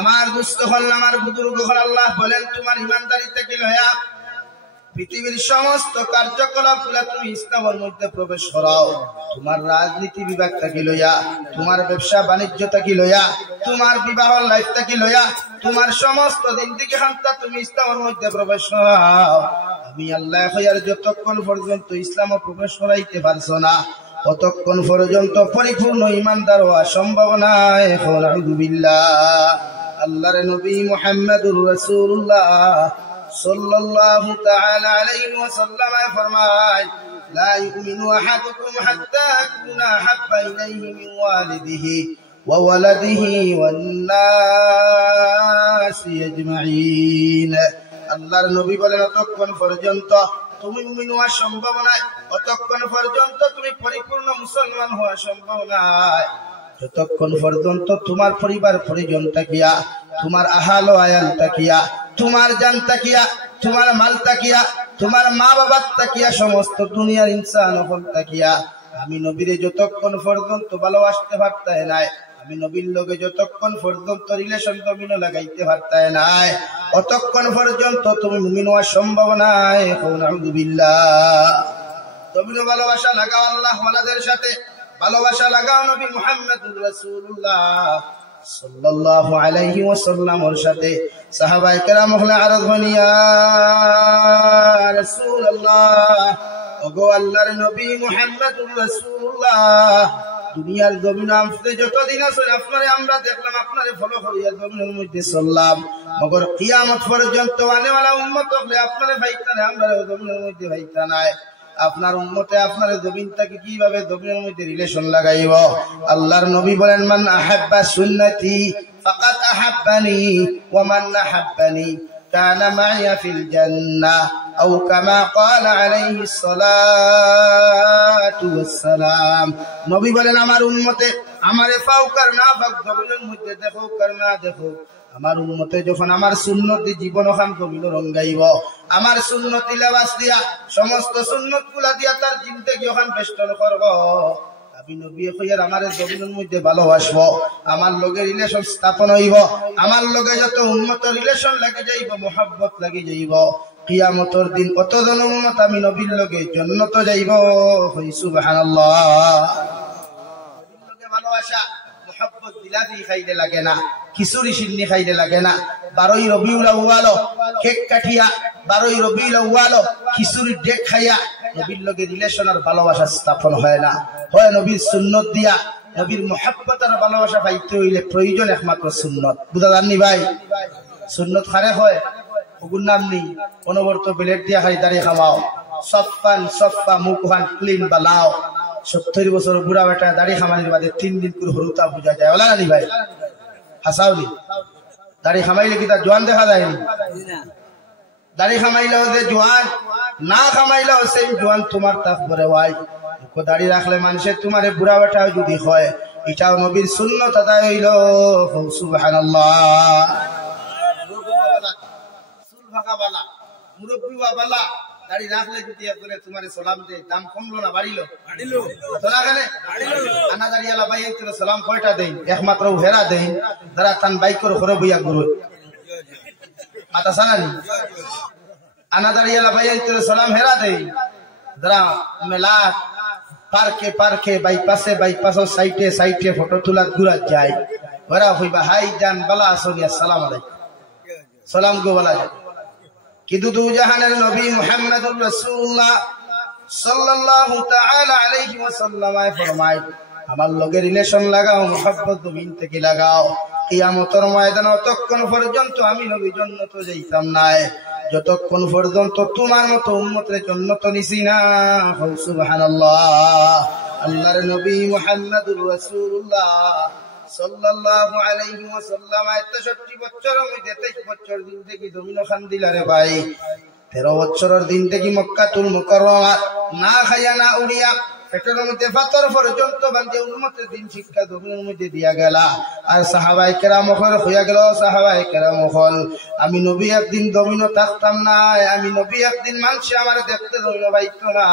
আমার দুস্থ হল, আমার বুজুর্গ হল, আল্লাহ বলেন তোমার ইমানদারি থেকে লয়া পৃথিবীর সমস্ত কার্যকলাপ গুলা তুমি ইসলামের মধ্যে প্রবেশ করাও। তোমার রাজনীতি বিভাগ থাকি লইয়া, তোমার ব্যবসা বাণিজ্য থাকি লইয়া, তোমার বিবাহ লাইফ থাকি লইয়া, তোমার সমস্ত দিন থেকে খান্তা তুমি ইসলামের মধ্যে প্রবেশ করাও। আমি আল্লাহ হইয়ার যতক্ষণ পর্যন্ত ইসলামে প্রবেশ করাইতে পারছো না, ততক্ষণ পর্যন্ত পরিপূর্ণ ইমানদার হওয়া সম্ভব নয়। আলহামদুলিল্লাহ। আল্লাহর নবী মুহাম্মদুর রাসূলুল্লাহ সাল্লাল্লাহু তাআলা আলাইহি ওয়াসাল্লাম ফরমায়, লা ইউমিনু আহাদুকুম হাত্তা আকুনা হাব্বা ইলাইহি মিন ওয়ালিদিহি ওয়া ওয়ালাদিহি ওয়ান নাসি আজমাইন। আল্লাহর নবী বলেন, ততক্ষণ পর্যন্ত তুমি মুমিন হওয়া সম্ভব নয়, ততক্ষণ পর্যন্ত তুমি পরিপূর্ণ মুসলমান হওয়া সম্ভব নয়, যতক্ষণ পর্যন্ত তোমার পরিবার পরিজন তাকিয়া, তোমার আহাল ও আয়াল তাকিয়া, তোমার জান তাকিয়া, তোমার মাল তাকিয়া, তোমার মা বাবার তাকিয়া, সমস্ত দুনিয়ার ইনসান হল তাকিয়া আমি নবীরে যতক্ষণ পর্যন্ত ভালোবাসতে পারতাই নাই, আমি নবীর লোকে যতক্ষণ পর্যন্ত রিলেশন জমিনও লাগাইতে পারতাই নাই, অতক্ষণ পর্যন্ত তুমি মুমিন হওয়া সম্ভব নাই। আলহামদুলিল্লাহ। জমিনও ভালোবাসা লাগাও আল্লাহ ওয়ালাদের সাথে, ভালোবাসা লাগাও নবী মুহাম্মদুর রাসূলুল্লাহ সাল্লাল্লাহু আলাইহি ওয়াসাল্লামের সাথে। সাহাবায়ে কেরাম হলে আরজ হনিয়া রাসূলুল্লাহ, ওগো আল্লাহর নবী মুহাম্মদুর রাসূলুল্লাহ, দুনিয়ার জমিনে আমতে যতদিন আছে আপনারে আমরা দেখলাম, আপনারে ফলো করিয়া জমিনের মধ্যে চললাম, মগর কিয়ামত পর্যন্ত আনেওয়ালা উম্মত হলে আপনারে ভাইতা না, আমরা জমিনের মধ্যে ভাইতা নাই। আপনার উম্মতে আপনার জমিনটাকে কিভাবে জমিনের মধ্যে রিলেশন লাগাইব? আল্লাহর নবী বলেন, মান আহাব্বা সুন্নতি ফাকাদ আহাব্বানি ওয়া মান আহাব্বানি কানা মাইয়া ফিল জান্নাহ আও কামা ক্বালা আলাইহিস সালাতু ওয়াস সালাম। নবী বলেন, আমার উম্মতে আমারে পাও কর না পাক জমিনের মধ্যে দেখো কর না দেখো, আমার উম্মতে যখন আমার সুন্নতি জীবন ওখান জমিন রঙ্গাইব, আমার সুন্নতি লেবাস দিয়া সমস্ত সুন্নত গুলা দিয়া তার জিন্দেগি ওখান বেষ্টন করব, আমি নবী হইয়ার আমার জমিনের মধ্যে ভালোবাসবো, আমার লগে রিলেশন স্থাপন হইব, আমার লগে যত উম্মত রিলেশন লাগে যাইব, মোহাব্বত লাগে যাইব, কিয়ামতের দিন কতজন উম্মত আমি নবীর লগে জান্নাতে যাইব। সুবহানাল্লাহ। নবীর লগে ভালোবাসা মোহাব্বত দিলাদি খাইতে লাগে না, খিচুড়ি সিন্নি খাইতে লাগে না। 12ই রবিউল আউয়াল কেক কাটিয়া, 12ই রবিউল আউয়াল খিচুড়ি ডেক খাইয়া নবীর লগে রিলেশন আর ভালোবাসা স্থাপন হয় না, হয় নবীর সুন্নত দিয়া। নবীর মোহাব্বত আর ভালোবাসা পাইতে হইলে প্রয়োজন একমাত্র সুন্নত। বুঝা জাননি ভাই? সুন্নত খারে হয় ওগুর নাম নেই, অনবরত প্লেট দিয়া খাই দাঁড়িয়ে খাওয়াও, সফান সফা মুখ হান ক্লিন বালাও। 70 বছর বুড়া বেটা দাড়ি খামানির বাদে 3 দিন করে হরুতা বুঝা যায়, ওলা নানি ভাই? হাসাওনি দাড়ি খামাইলে কি তার জোয়ান দেখা যায়নি? দাড়ি খামাইলেও যে জোয়ান, না খামাইলেও সেই জোয়ান তোমার তাক পরে ভাই। দাড়ি রাখলে মানুষের তোমার বুড়া বেটাও যদি হয়, এটাও নবীর সুন্নত আদায় হইল। সুবহানাল্লাহ। চুল ফাঁকা বালা, মুরব্বী বালা, দাড়ি রাখলে যদি একজনে তোমার সালাম দে, দাম কমলো না বাড়িলো? আনা দাড়িয়ালা ভাই সালাম কয়টা দেন? একমাত্র হেরা দেন যারা তান বাইকের ঘরে বইয়া গুরু মাতা সানানি। আনা দাড়িয়ালা ভাই সালাম হেরা দেন যারা মেলা পার্কে পার্কে বাইপাসে বাইপাসের সাইটে সাইটে ফটো তোলা ঘুরা যায়, ওরা হইবা হাই জান বালা আসনি, আসসালামু আলাইকুম, সালাম গো বলা যায়। কিন্তু দুজাহানের নবী মুহাম্মদুর রাসূলুল্লাহ সাল্লাল্লাহু তাআলা আলাইহি ওয়াসাল্লাম ফরমায়, আমার লগে রিলেশন লাগাও, মুহাব্বত জমিন থেকে লাগাও, কিয়ামতের ময়দানে ততক্ষণ পর্যন্ত আমি নবী জান্নাতে যাইতাম না যতক্ষণ পর্যন্ত তোমার মতো উম্মতের জান্নাতে নিছি না। সুবহানাল্লাহ। আল্লাহর নবী মুহাম্মদুর রাসূলুল্লাহ সাল্লাল্লাহু আলাইহি ওয়াসাল্লাম 63 বছরের মধ্যে 23 বছর জিন্দেগি জমিন খান দিলারে ভাই। 13 বছরের জিন্দেগি মক্কাতুল মুকাররমা না খায়া না উড়িয়া পেটের মধ্যে পাথর পর্যন্ত বান্ধে উম্মতের দিন শিক্ষা জমিনের মধ্যে দিয়া গেলা। আর সাহাবায়ে কেরাম হইয়া গেল, সাহাবায়ে কেরাম হল, আমি নবী একদিন জমিনও থাকতাম না, আমি নবী একদিন মানুষ আমার দেখতে জমিন পাইতো না,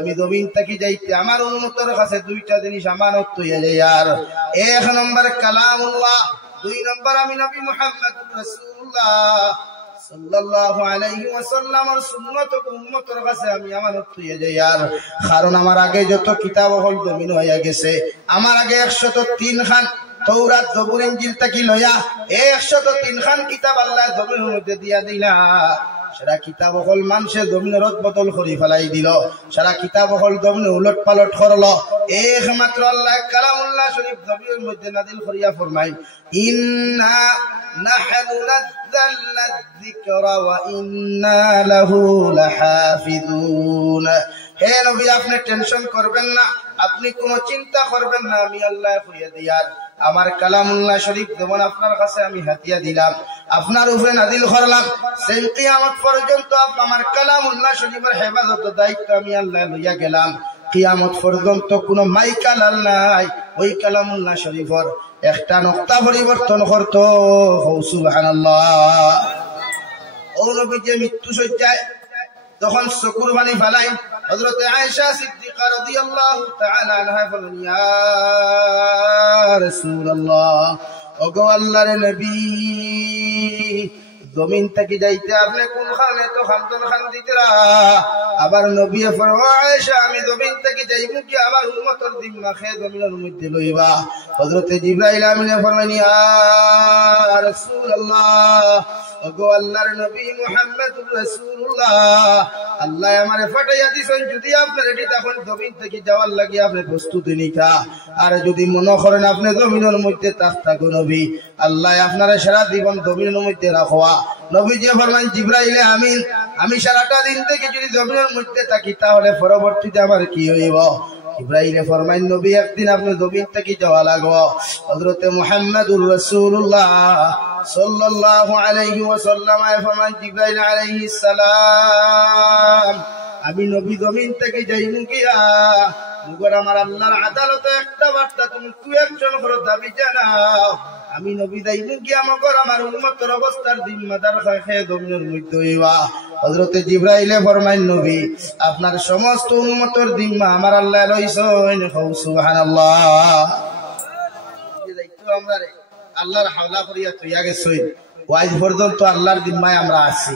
আমি জমিন থেকে যাইতে আমার উম্মতের কাছে 2টা জিনিস আমানত হইয়া যায়। আর 1 নম্বর কালামুল্লাহ, দুই নম্বর আমি নবী মুহাম্মদুর রাসূলুল্লাহ সাল্লাল্লাহু আলাইহি ওয়াসাল্লামের সুন্নাত ও উম্মতের কাছে আমি আমানত হয়ে যাই। আর কারণ আমার আগে যত কিতাব হল জমিন হয়ে গেছে, আমার আগে 103 খান তৌরাত জবুর ইনজিল থেকে লয়া 103 খান কিতাব আল্লাহ জমিনের মধ্যে দিয়া দিলা। সারা কিতাব হল মানুষে জমিন রদ বদল করে ফেলাই দিল, সারা কিতাব হল জমিন উলট পালট করলো। একমাত্র আল্লাহ কালামুল্লাহ শরীফ জমিনের মধ্যে নাজিল করিয়া ফরমাই, ইন্না নাহনু নাযালনা যিকরা ওয়া ইন্না লাহু লাহাফিজুন। হে নবী, আপনি টেনশন করবেন না, আপনি কোনো চিন্তা করবেন না, আমি আল্লাহ কইয়া দিয়ার আমার কালামুল্লাহ শরীফ যেমন আপনার কাছে আমি হাতিয়া দিলাম, আপনার উপরে নাজিল করলাম, সেই কিয়ামত পর্যন্ত আমার কালামুল্লাহ শরীফের হেফাজত দায়িত্ব আমি আল্লাহ লইয়া গেলাম। কিয়ামত পর্যন্ত কোনো মাইকালাল নাই ওই কালামুল্লাহ শরীফের একটা নকতা পরিবর্তন করতো। সুবহানাল্লাহ। ও নবী যে মৃত্যু শয্যায় তখন চকুর পানি ফেলাই হযরত আয়েশা সিদ্দিকা রাদিয়াল্লাহু তাআলা আনহা বলেন, ইয়া রাসূলুল্লাহ, ওগো আল্লাহর নবী, জমিন থেকে যাইতে আপনি কোন খানে তো খামদন খান দিতরা। আবার নবী ফরমায়, আয়েশা আমি জমিন থেকে যাইবো কি আমার উম্মতের জিম্মা খেয়ে জমিনের মধ্যে লইবা। হযরত জিবরাইল আমিনে ফরমায়, ইয়া রাসূলুল্লাহ, ওগো আল্লাহর নবী মুহাম্মদুর রাসূলুল্লাহ, আল্লাহ আমারে ফাটাইয়া দিছেন, যদি আপনার এটি তখন জমিন থেকে যাওয়ার লাগি আপনি প্রস্তুতি নিতা। আর যদি মনে করেন আপনি জমিনের মধ্যে থাকো নবী, আল্লাহ আপনারা সারা জীবন জমিনের মধ্যে রাখোয়া। নবীজি ফরমান, জিবরাইল আমিন, আমি সারাটা দিন থেকে যদি জমিনের মধ্যে থাকি তাহলে পরবর্তীতে আমার কি হইব? ইব্রাহিম ফরমাইন, নবী একদিন আপনি জমিন থেকে যাওয়া লাগবে। হযরত মুহাম্মদুর রাসূলুল্লাহ সাল্লাল্লাহু আলাইহি ওয়াসাল্লাম ফরমান, জিবরাইল আলাইহিস সালাম, আমি নবী জমিন থেকে যাইমু গিয়া মুগর আমার আল্লাহর আদালতে একটা বার্তা তুমি তুই একজন করে দাবি জানাও। আমি নবী যাইমু গিয়া মগর আমার উম্মতের অবস্থার জিম্মাদার খেয়ে জমিনের মধ্যে হইবা। হযরত জিবরাইলে ফরমাইন, নবী আপনার সমস্ত উম্মতের জিম্মা আমার আল্লাহ লইছেন। সুবহানাল্লাহ। আমরা আল্লাহর হাওলা করিয়া তৈয়া গেছই, ওয়াইজ পর্যন্ত আল্লাহর জিম্মায় আমরা আছি।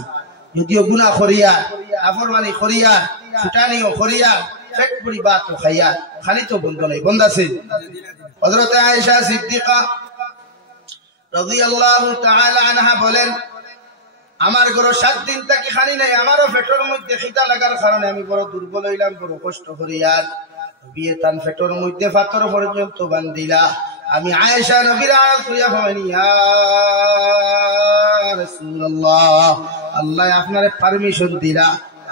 যদিও গুনাহ করিয়া, নাফরমানি করিয়া, ফুটানিও করিয়া, পেট পুরি বাত খাইয়া খালি তো বন্ধ নাই, বন্ধ আছে। হযরত আয়েশা সিদ্দিকা রাদিয়াল্লাহু তাআলা আনহা বলেন, আমার ঘরে 7 দিন থাকি খানি নাই, আমারও পেটের মধ্যে খিদা লাগার কারণে আমি বড় দুর্বল হইলাম, বড় কষ্ট করিয়া বিয়ে তান পেটের মধ্যে পাথর পর্যন্ত বান্ধিলা। আমি আয়েশা নবীর আওয়াজ করিয়া বলি, ইয়া রাসূলুল্লাহ, আল্লাহ আপনারে পারমিশন দিলা,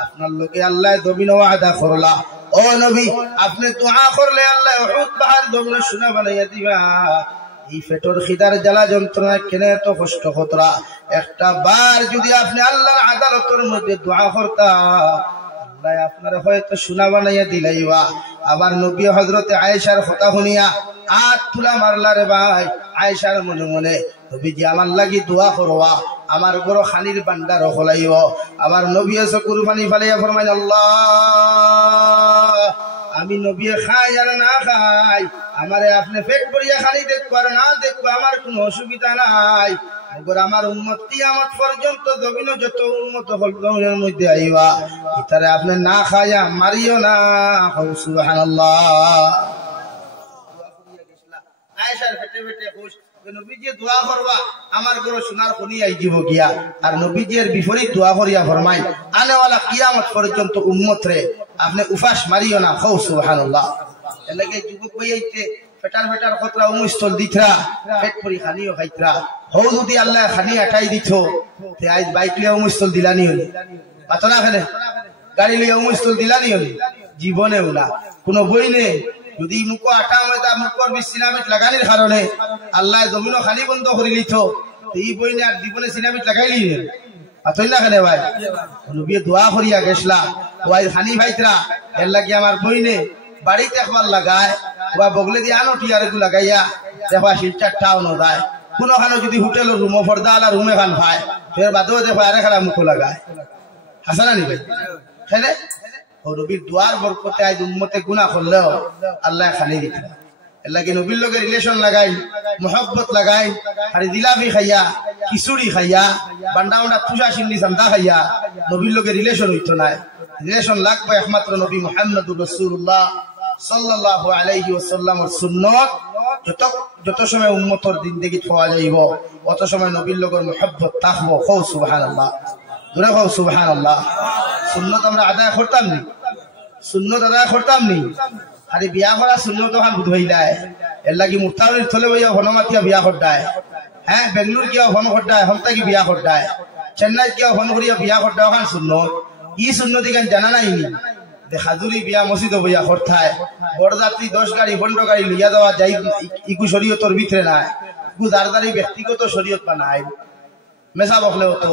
আপনার লোকে আল্লাহ জমিন ওয়াদা করলা, ও নবী আপনি দুআ করলে আল্লাহ উহুদ পাহাড় জমিন সোনা বানাইয়া দিবা। এই পেটের খিদার জ্বালা যন্ত্রণা কেনে এত কষ্ট হতরা, একটা বার যদি আপনি আল্লাহর আদালতের মধ্যে দোয়া করতা, আল্লাহ আপনার হয়তো সোনা বানাইয়া দিলাইবা। আবার নবী হযরতে আয়েশার কথা শুনিয়া আট তুলা মারলা রে ভাই। আয়েশার মনে মনে, নবীজি আমার লাগি দোয়া করবা, আমার বড় খানির বান্দার হলাইব। আমার নবী এসে কুরবানি ফালাইয়া ফরমাইল, আল্লাহ আমি নবী খাই আর না খাই, আমারে আপনি পেট ভরিয়া খালি দেখবো আর না দেখবো আমার কোনো অসুবিধা নাই। আমার উম্মত কিয়ামত পর্যন্ত জমিনে যত উম্মত হল জমিনের মধ্যে আইবা, এটারে আপনি না খাইয়া মারিও না। সুবহানাল্লাহ। আয়েশার পেটে পেটে খুশ, নবীজি দোয়া করবা আমার ঘরে সোনার খনি আই দিব গিয়া। আর নবীজির বিপরীত দোয়া করিয়া ফরমাই, আনেওয়ালা কিয়ামত পর্যন্ত উম্মত রে আপনি উফাস মারিও না। সুবহানাল্লাহ। এর লাগে যুবক ভাইয়াইতে ফেটার ফেটার খতরা উমস্থল দিতরা, পেট পরি খানিও খাইতরা। হৌ যদি আল্লাহ খানি আটাই দিত, তে আজ বাইক লিয়া উমস্থল দিলানি হলি, পাতলা খেলে গাড়ি লিয়া উমস্থল দিলানি হলি, জীবনেও না। কোনো বই নেই, যদি মুখো আটা হয় তা মুখর সিনামিট লাগানির কারণে আল্লাহ জমিনও খালি বন্ধ করে লিত, এই বই নিয়ে আর জীবনে সিনামিট লাগাইলি পাতল না খেলে ভাই। নবী দোয়া করিয়া গেছলা, ওয়াই খানি ভাইতরা এর লাগি আমার বই নে বাড়িতে একবার লাগায়, বা বগলে দিয়ে আনো টিয়ার লাগাইয়া দেখবা শিলচারটাও নদায়। কোনোখানে যদি হোটেলের রুমো পর্দা আলা রুমে খান ভাই, ফের বাদেও দেখো আরে খেলা মুখো লাগায়। হাসানা নি ভাই খেলে ও নবীর দোয়ার বরকতে আজ উম্মতে গুনাহ করলেও আল্লাহ খালি দিত। এর লাগে নবীর লগে রিলেশন লাগাই মোহব্বত লাগাই আর জিলাপি খাইয়া খিচুড়ি খাইয়া বান্ডা বান্ডা তুষা সিন্নি চান্দা খাইয়া নবীর লগে রিলেশন হইতো না রিলেশন লাগবে একমাত্র নবী মুহাম্মদুর রাসূলুল্লাহ সাল্লাল্লাহু আলাইহি ওয়াসাল্লামের সুন্নাত যত সময় উম্মতর জিন্দেগি পাওয়া যাইব অত সময় নবীর লগের মোহব্বত থাকবো কও সুবহানাল্লাহ দূরে কও সুবহানাল্লাহ সুন্নাত আমরা আদায় করতাম নি সুন্নাত আদায় করতাম নি আরে বিয়া করা সুন্নাত ওখান বুধ হইলায় এর লাগি মুক্তারির থলে বইয়া বনমাতিয়া বিয়া করতায় হ্যাঁ বেঙ্গলুর গিয়া ফোন করতায় হলতা কি বিয়া করতায় চেন্নাই গিয়া ফোন করিয়া বিয়া করতায় ওখান সুন্নত ই সুন্নত এখান জানা নাই নি হাজুরি বিয়া মসজিদ বইয়া করতায় বড়যাত্রী 10 গাড়ি 15 গাড়ি লইয়া দেওয়া যাই ইকু শরীয়তর ভিতরে নাই ইকু দারদারি ব্যক্তিগত শরীয়ত বানাই মেসা বকলেও তো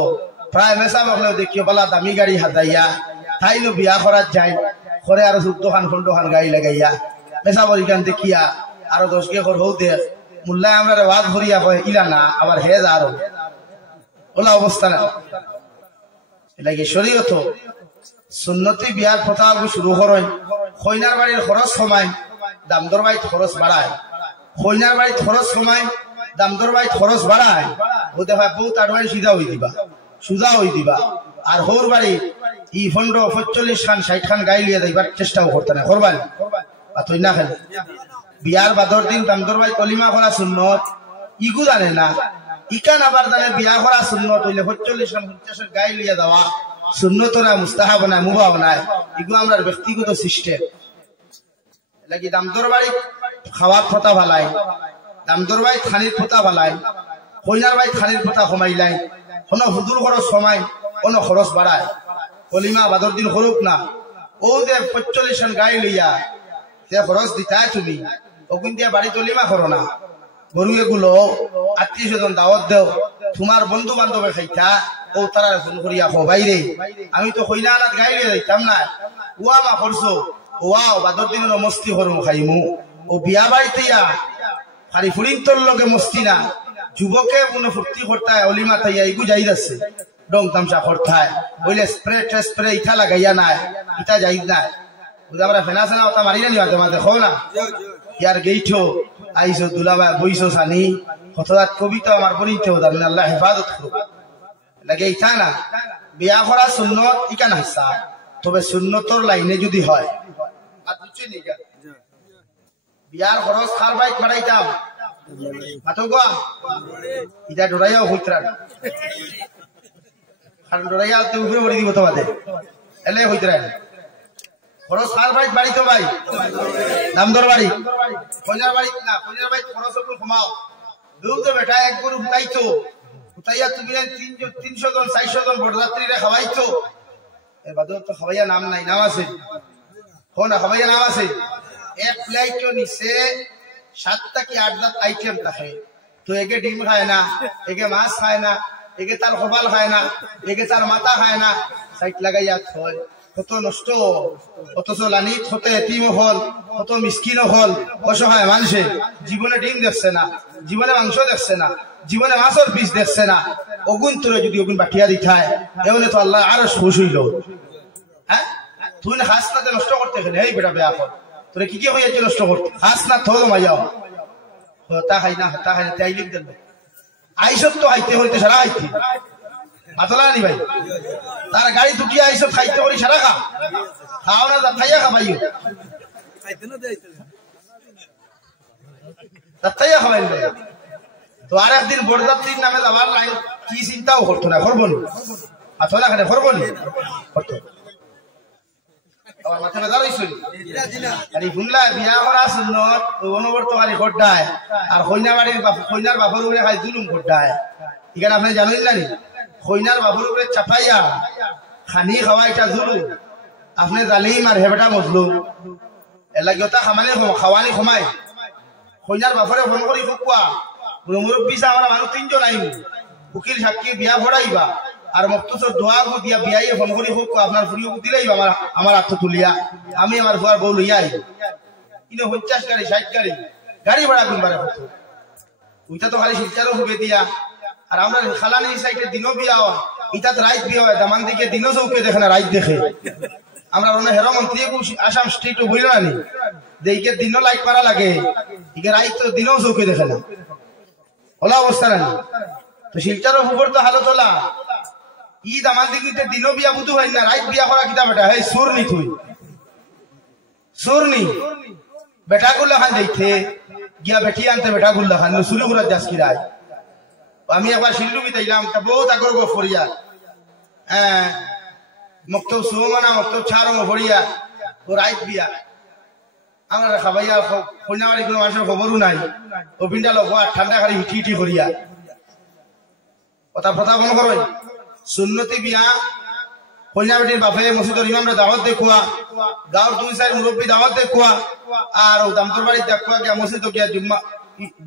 প্রায় মেসা বকলেও দেখিও বলা দামি গাড়ি হাতাইয়া তাইলো বিয়া করার যায় করে আরো 14 খান 15 খান গাড়ি লাগাইয়া মেসা বলিকান দেখিয়া আরো 10 কে কর হও দেখ মুল্লায় আমরা ওয়াজ ভরিয়া কয় ইলা না আবার হে আরো ওলা অবস্থা না লাগে শরীয়ত সুন্নতি বিয়ার প্রথা শুরু করেন কইনার বাড়ির খরচ কমায় দামদর বাড়ির খরচ বাড়ায় কইনার বাড়ির খরচ কমায় দামদর বাড়ির খরচ বাড়ায় ও দেখা বউ তার বাড়ি সুজা হই দিবা আর হোর বাড়ি ই 15-45 খান 60 খান গাই লিয়ে যাইবার চেষ্টাও করতে না করবান তুই না খেলে বিয়ার বাদর দিন দামদর বাড়ি কলিমা করা সুন্নত ইগু জানে না ইকান আবার জানে বিয়া করা সুন্নত হইলে 45 খান 50 গাই লিয়ে যাওয়া সুন্নতরা মুস্তাহাব নাই মুবাহ নাই এগুলো আমরা ব্যক্তিগত সিস্টেম লাগি দামদর বাড়ি খাওয়ার ফটা ভালাই দামদর বাড়ি খানির ফটা ভালাই কইনার বাড়ি খানির ফটা কমাইলাই কোনো হুজুর খরচ কমাই কোনো খরচ বাড়ায় কলিমা বাদর দিন করুক না ও যে 45 জন গাই লইয়া যে খরচ দিতা তুমি ওগুন দিয়ে বাড়ি কলিমা করো না গরু এগুলো আত্মীয় স্বজন দাওয়াত দেও তোমার বন্ধু বান্ধবে খাইতা ও তারা ফোন করিয়া খো বাইরে আমি তো কইনা আনাত গাইলে যাইতাম না ওয়া মা করছো ওয়াও বাদর দিন মস্তি করমু খাইমু ও বিয়া বাড়িতেয়া খালি ফুরিন্তর লগে মস্তি না যুবকে মনে ফুর্তি করতায় অলিমা তাইয়া ইগু যাই যাচ্ছে ডং তামসা করতায় বইলে স্প্রে ইটা লাগাইয়া নাই ইটা যাই না আমরা ফেনা সেনা ওটা মারি না তোমার দেখো না ইয়ার গেইঠো আইসো দুলাবা বইসো সানি হঠাৎ কবিতা আমার বলিতে জানেন আল্লাহ হেফাজত করুক লাগে ইটা না বিয়া করা সুন্নত ইকা না হিসা তবে সুন্নতর লাইনে যদি হয় বিয়ার খরচ খার বাইক বাড়াইতাম ইটা ডরাইয়াও হইতরান কারণ ডরাইয়া উপরে ভরে দিব তোমাদের এলে হইতরান খরচ খার বাইক বাড়িতো ভাই দামদর বাড়ি কইনার বাড়ি না কইনার বাড়ি খরচ কমাও দুধ তো বেটা এক গরু উঠাইতো উঠাইয়া তুমি 300 জন 400 জন বড়যাত্রীরা খাওয়াইতো এর বাদে তো খাওয়াইয়া নাম নাই নাম আছে কোনা খাওয়াইয়া নাম আছে এক প্লেটও নিচে 7টা কি 8টা আইটেম থাকে তো একে ডিম খায় না একে মাছ খায় না একে তার কপাল খায় না একে তার মাথা খায় না সাইড লাগাইয়া থয় কত নষ্ট অথচ লানিত হতে এতিম হল কত মিসকিন হল অসহায় মানুষে জীবনে ডিম দেখছে না জীবনে মাংস দেখছে না জীবনে মাছের পিস দেখছে না অগুন তোরে যদি অগুন বাটিয়া দিথায় এমনি তো আল্লাহ আরো খুশ হইল হ্যাঁ তুই না খাস না নষ্ট করতে গেলে এই বেটা বেয়া কর তোরে কি হইয়াছে নষ্ট করতে খাস না থো মাইয়াও তা খাই না তাই লিখ দেন আইসব তো হাইতে হইতে সারা হাইতে মাতলা নি ভাই তার গাড়ি দুটি আইসব খাইতে করি সারা খা খাও না খাইয়া খাবাইও খাইয়া খাবাইল তো আর একদিন বড়যাত্রীর নামে যাবার লাইন কি চিন্তাও করতো না করবো নি আসলে এখানে করবো নি করতো মাথা বেজার হইছিল আর শুনলা বিয়া করা সুন্নত অনবর্তমানি ঘটায় আর কইনার বাপর উপরে খাই জুলুম ঘটায় এখানে আপনি জানেন না নি কইনার বাপর উপরে চাপাইয়া খানি খাওয়া এটা জুলুম আপনি জালিম আর হেবেটা মজলুম এর লাগে ওটা খাওয়ানি কমাই কইনার বাপরে ফোন করি ফুকুয়া মুরব্বী আমার মানুষ 3 জন আইব উকিল সাক্ষী বিয়া ভরাইবা আর মক্তসর দোয়া দিয়া বিয়াইয়ে ফোন করি হোক আপনার ফুরিও দিলেই আমার আত্ম তুলিয়া আমি আমার ফুয়ার বউ লইয়া আইব কিন্তু 50 গাড়ি 60 গাড়ি ভাড়া কিনবারে হতো ওইটা তো খালি শিলচারও হুবে দিয়া আর আমরা খালানি সাইডে দিনও বিয়া হয় ইটা তো রাইত বিয়া হয় দামান দিকে দিনও চৌকে দেখে না রাইত দেখে আমরা হেরো মন্ত্রী আসাম স্টেটও বইল না নি দেখে দিনও লাইট মারা লাগে ঠিক রাইত তো দিনও চৌকে দেখে না ওলা অবস্থা না তো শিলচারও উপর তো হালত হলা ঈদ আমার দিকে দিনও বিয়া বুধু হয় না রাইত বিয়া করা কিতা বেটা হে সুর নি তুই সুর নি বেটা গুলা খান দেখতে গিয়া বেটি আনতে বেটা গুলা খান শুরু করে যাস কি রায় আমি একবার শিল্লুবি তাইলাম বহুত আগর গো ফরিয়া হ্যাঁ মক্তব সুমানা মক্তব ছাড়ো ফরিয়া ও রাইত বিয়া আমার খাবাইয়া কন্যাবাড়ি কোনো মানুষের খবরও নাই ও পিন্ডা লোক ঠান্ডা খালি হিটি হিটি করিয়া কথা কথা মনে করো সুন্নতি বিয়া কন্যাবাড়ির বাপে মসজিদের ইমামরা দাওয়াত দেখুয়া গাঁর 2-4 মুরব্বী দাওয়াত দেখুয়া আর ও দামতর বাড়ি দেখুয়া গিয়া মসজিদ গিয়া জুম্মা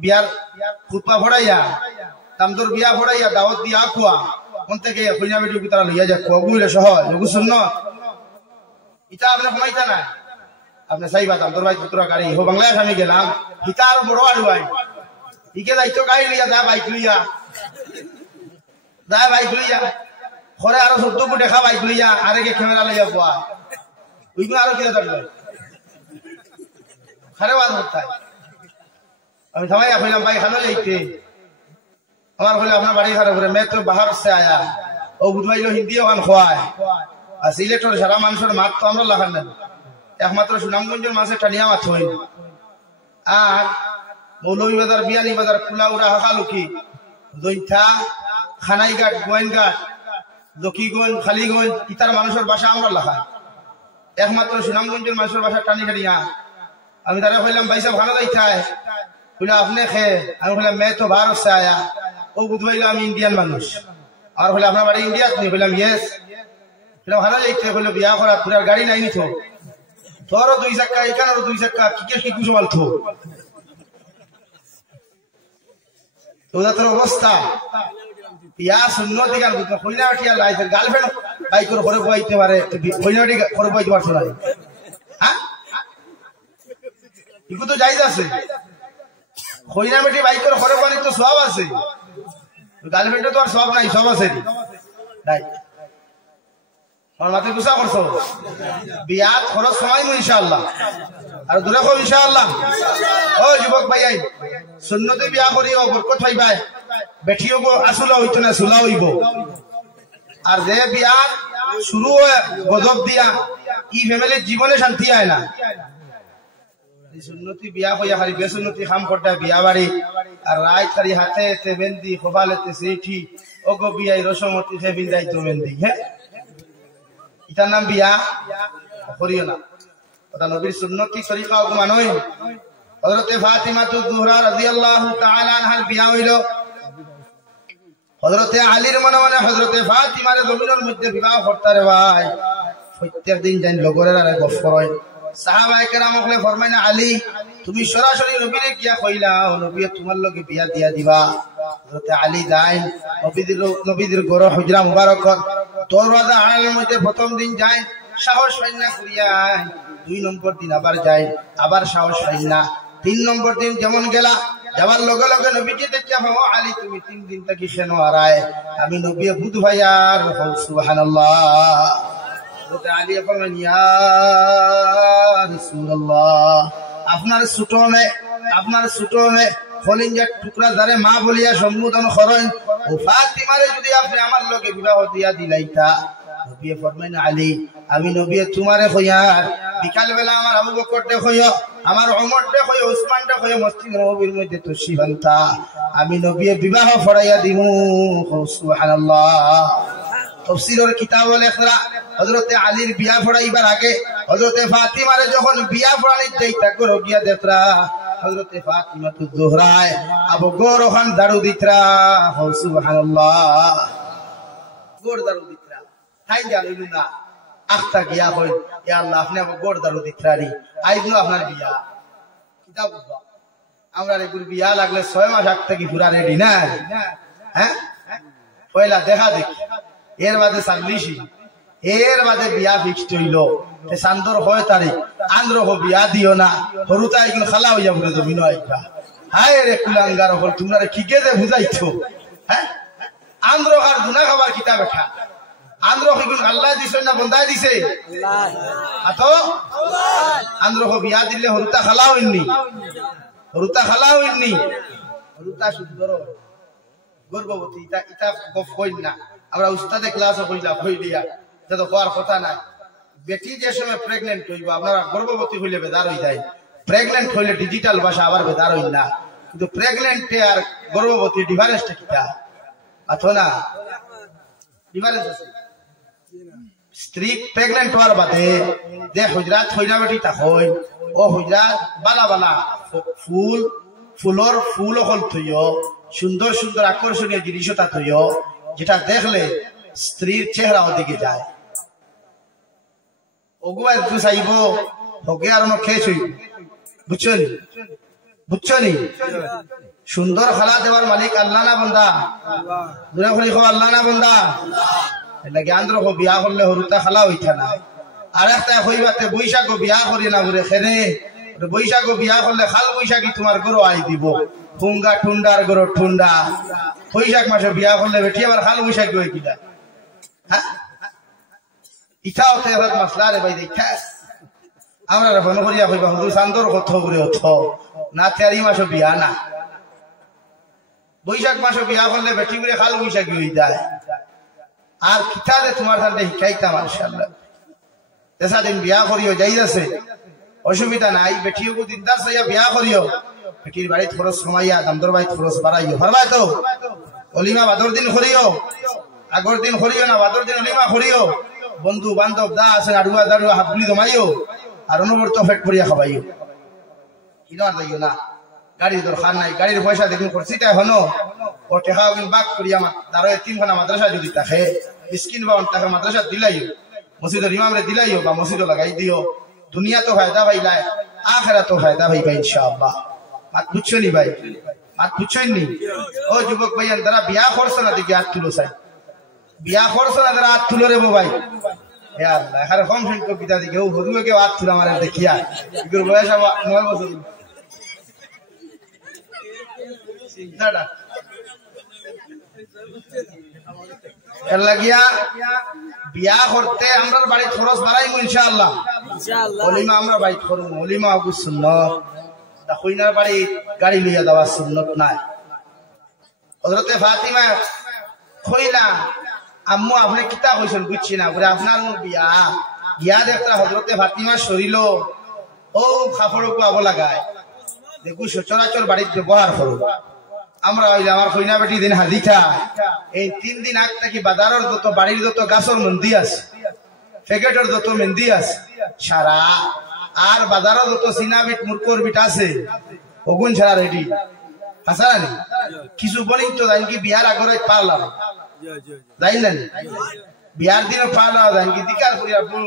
বিয়ার খুতবা ফড়াইয়া দামতর বিয়া ফড়াইয়া দাওয়াত দিয়া খুয়া কোন থেকে কন্যাবাড়ির তারা লইয়া যা খুয়া বুঝলে সহজ লঘু শূন্য ইটা আপনি কমাইতা না আপনি চাইবা দামতর ভাই পুত্র গাড়ি হো বাংলাদেশ আমি গেলাম ইটা আরো বড় আড়ু ভাই ইকে দায়িত্ব গাড়ি লইয়া যা বাইক লইয়া ঘরে আরো 14 ফুট দেখা বাইক লইয়া আরেকে ক্যামেরা লইয়া পোয়া ওইগুলো আরো কেউ থাকবে খারে বাদ করতে আমি থামাইয়া কইলাম ভাই খানো যাইতে আমার বলে আপনার বাড়ি খারাপ করে मैं तो बाहर से आया ও বুঝবাইলো হিন্দি ওখান খোয়ায় আর সিলেটের সারা মানুষের মাত তো আমরা লাগান না একমাত্র সুনামগঞ্জের মাছের টানিয়া মাছ হইল আর মৌলভীবাজার বিয়ানীবাজার কুলাউড়া হাকালুকি দৈথা খানাইঘাট গোয়েনঘাট লক্ষ্মীগঞ্জ খালিগঞ্জ ইতার মানুষের বাসা আমরা লাখা একমাত্র সুনামগঞ্জের মানুষের বাসা টানি টানিয়া আমি তারা কইলাম ভাই সাহেব খানা যাইতায় বলে আপনি খে আমি বললাম मैं तो भारत से आया ও বুঝবাইলো আমি ইন্ডিয়ান মানুষ আর বলে আপনার বাড়ি ইন্ডিয়া তুমি বললাম ইয়েস বললাম ভালো যাইতে বললো বিয়া করা পুরার গাড়ি নাই নিত তোরও 2 চাক্কা এখানেরও 2 চাক্কা কি কুসো মালতো তোর অবস্থা ইয়া সুন্নতি গাল বুঝতে কইনাটি আর লাইছে গার্লফ্রেন্ড বাইকের ঘরে বইতে পারে কইনাটি ঘরে বইতে পারছ না হ্যাঁ ইকু তো জায়েজ আছে কইনাটি বাইকের ঘরে বইতে তো সওয়াব আছে গার্লফ্রেন্ডে তো আর সওয়াব নাই সব আছে তাই আর মাতে গুসা করছো বিয়া খরচ সময় ইনশাআল্লাহ আর দূরে কো ইনশাআল্লাহ ও যুবক ভাই আই সুন্নতে বিয়া করিও বরকত পাইবা বেঠিও গো আসলে হইতো না সুলা হইব আর যে বিয়া শুরু হয় গজব দিয়া ই ফ্যামিলির জীবনে শান্তি আয় না এই সুন্নতি বিয়া হইয়া খালি বেসুন্নতি কাম করতে বিয়া বাড়ি আর রাত খালি হাতে তে বেন্দি খোবালেতে সেইটি ও গো বিয়াই রসমতি সে বিন্দাই তো বেন্দি হ্যাঁ ইতার নাম বিয়া করিও না ওটা নবীর সুন্নতি তরিকা মানই হযরতে ফাতিমা তুযহরা রাদিয়াল্লাহু তাআলা আনহার বিয়া হইল হযরতে আলীর মনে মনে হযরতে ফাতিমার জমিনের মধ্যে বিবাহ করতে ভাই প্রত্যেক দিন যাই লগরের আরে গফ করয় সাহাবায়ে কেরাম বলে ফরমাইন আলী তুমি সরাসরি নবীরে গিয়া কইলা ও নবী তোমার লগে বিয়া দিয়া দিবা হযরতে আলী যাই নবীদের ঘর হুজরা মুবারক দরওয়াজা আড়ালের মধ্যে প্রথম দিন যায় সাহস হয় না করিয়া 2 নম্বর দিন আবার যায় আবার সাহস হয় না 3 নম্বর দিন যেমন গেলা যাবার লগে লগে নবীজি দেখে ও আলী তুমি 3 দিন থেকে কেন আরায় আমি নবী বুধ ভাইয়ার সুবহানাল্লাহ হযরত আলী বলেন ইয়া রাসূলুল্লাহ আপনার ছোটনে খলিঞ্জার টুকরা যারে মা বলিয়া সম্বোধন করেন ও ফাতিমারে যদি আপনি আমার লগে বিবাহ দিয়া দিলাইতা নবী ফরমাইন আলী আমি নবী তোমারে কইয়ার বিকাল বেলা আমার আবু বকর দে কইও আমার ওমর দে কইও উসমান দে কইও মসজিদ নববীর মধ্যে তো শিবান্তা আমি নবী বিবাহ ফরাইয়া দিমু সুবহানাল্লাহ তাফসীরের কিতাব লেখরা হযরতে আলীর বিয়া ফরাইবার আগে হযরতে ফাতিমারে যখন বিয়া ফরানি দেইতা করো গিয়া দেখরা হযরতে ফাতিমা তুযহরা আবু গোর ওখান দারু দিতরা সুবহানাল্লাহ গোর দারু দিতরা তাই জানিলু না আখতা গিয়া কই ইয়া আল্লাহ আপনি আবু গোর দারু দিতরারি আইজনো আপনার বিয়া কিতাব আমরা রে বিয়া লাগলে 6 মাস আগ থেকে পুরা রেডি না হ্যাঁ পয়লা দেখা দেখি এর বাদে সাল্লিশি এর বাদে বিয়া ফিক্সড হইল তে সান্দর হয় তারিখ আন্দ্র হো বিয়া দিও না হরুতা এখন খালা হইয়া বলে জমিন আইকা হায় রে কুলাঙ্গার হল তোমরা কি কে দে বুঝাইছো হ্যাঁ আন্দ্র আর গুনাহ খাবার কিতাব এটা আন্দ্র কি আল্লাহ দিছে না বন্দায় দিছে আল্লাহ আতো আন্দ্র বিয়া দিলে হরুতা খালাও ইন্নি হরুতা খালাও ইন্নি হরুতা সুন্দর গর্ভবতী ইটা ইটা গপ কই না আমরা উস্তাদে ক্লাসে কইলা কই দিয়া এটা তো হওয়ার কথা না বেটি যে সময় প্রেগন্যান্ট হইব আপনারা গর্ভবতী হইলে বেদার হই যায় প্রেগন্যান্ট হইলে ডিজিটাল ভাষা আবার বেদার হই না কিন্তু প্রেগন্যান্টে আর গর্ভবতী ডিফারেন্সটা কিটা অথবা ডিফারেন্স আছে স্ত্রী প্রেগন্যান্ট হওয়ার বাদে যে হুজরাত হইনা বেটি তা হয় ও হুজরাত বালা বালা ফুল ফুলর ফুল হল থইও সুন্দর সুন্দর আকর্ষণীয় জিনিসও তা থইও যেটা দেখলে স্ত্রীর চেহারা ওদিকে যায় ওগুয়া একটু চাইব হকে আর খেয়ে ছইব বুঝছনি বুঝছনি সুন্দর খালা দেওয়ার মালিক আল্লাহ না বন্দা দূরে ঘুরি খো আল্লাহ না বন্দা এটা জ্ঞান রকম বিয়া করলে হরুতা খালা হইতা না আর একটা হইবাতে বৈশাখ বিয়া করি না ঘুরে খেরে বৈশাখ বিয়া করলে খাল বৈশাখী তোমার গরো আই দিব ঠুঙ্গা ঠুন্ডার গরো ঠুন্ডা বৈশাখ মাসে বিয়া করলে বেটি আবার খাল বৈশাখী হয়ে কিনা হ্যাঁ ইটাও তো এবার মশলা রে ভাই দেখা আমরা মনে করিয়া কইবা হুজুর চান্দর কত করে অথ না তেরি মাসে বিয়া না বৈশাখ মাসে বিয়া করলে বেটি করে খাল বৈশাখী হয়ে যায় আর কিতাবে তোমার সাথে শিখাইতাম মাশাআল্লাহ এসা দিন বিয়া করিও যাই আছে অসুবিধা নাই বেটিও দিনদার সাইয়া বিয়া করিও বেটির বাড়ি খরচ কমাইয়া দামদর বাড়ি খরচ বাড়াইও পারবাই তো অলিমা বাদর দিন করিও আগর দিন করিও না বাদর দিন অলিমা করিও বন্ধু বান্ধব দা আছে আড়ুয়া দাড়ুয়া হাবলি জমাইও আর অনবরত ফেট করিয়া খাবাইও কিনা যাইও না গাড়ির দরকার নাই গাড়ির পয়সা দেখুন করছিটা হনো ও টেকা বাক করিয়া তারও 3খানা মাদ্রাসা যদি থাকে মিসকিন বা টাকা মাদ্রাসা দিলাইও মসজিদের ইমামরে দিলাইও বা মসজিদে লাগাই দিও দুনিয়া তো ফায়দা পাইলাই আখিরাত তো ফায়দা পাইবা ইনশাআল্লাহ মাত বুঝছনি ভাই মাত বুঝছনি ও যুবক ভাইয়ান তারা বিয়া করছ না দেখি হাত তুলো চাই বিয়া করছ না তারা হাত তুলো রে ভাই হে আল্লাহ এখানে কম সংখ্যক বিদা দিকে ও হদুয়ে কেউ হাত তুলো আমার দেখিয়া এগুলো বয়স 9 বছর দাদা এর লাগিয়া বিয়া করতে আমরা বাড়ি খরচ বাড়াইমু ইনশাআল্লাহ ওলিমা আমরা বাইত করব ওলিমা আবু সুন্নাত দা কইনার বাড়ি গাড়ি লইয়া যাওয়া সুন্নাত নাই হযরতে ফাতিমা কইলা আম্মু আপনি কিতা কইছেন বুঝছি না বলে আপনার বিয়া বিয়া দেখতা হযরতে ফাতিমা শরীল ও খাফড়কু আবো লাগায় দেখু সচরাচর বাড়িতে ব্যবহার করো আমরা হইলে আমার কইনা বেটি দিন হাদিটা এই 3 দিন আগ থেকে বাজারের যত বাড়ির যত গাছর মন্দি আছে প্যাকেটের যত মেহেন্দি আছে সারা আর বাজারের যত সিনা বিট মুরকর বিট আছে ওগুন ছাড়া রেডি হাসানি কিছু বলেই তো জানি কি বিয়ার আগরে পারলাম যাই না বিয়ার দিন পারলাম জানি কি দিকার করিয়া বল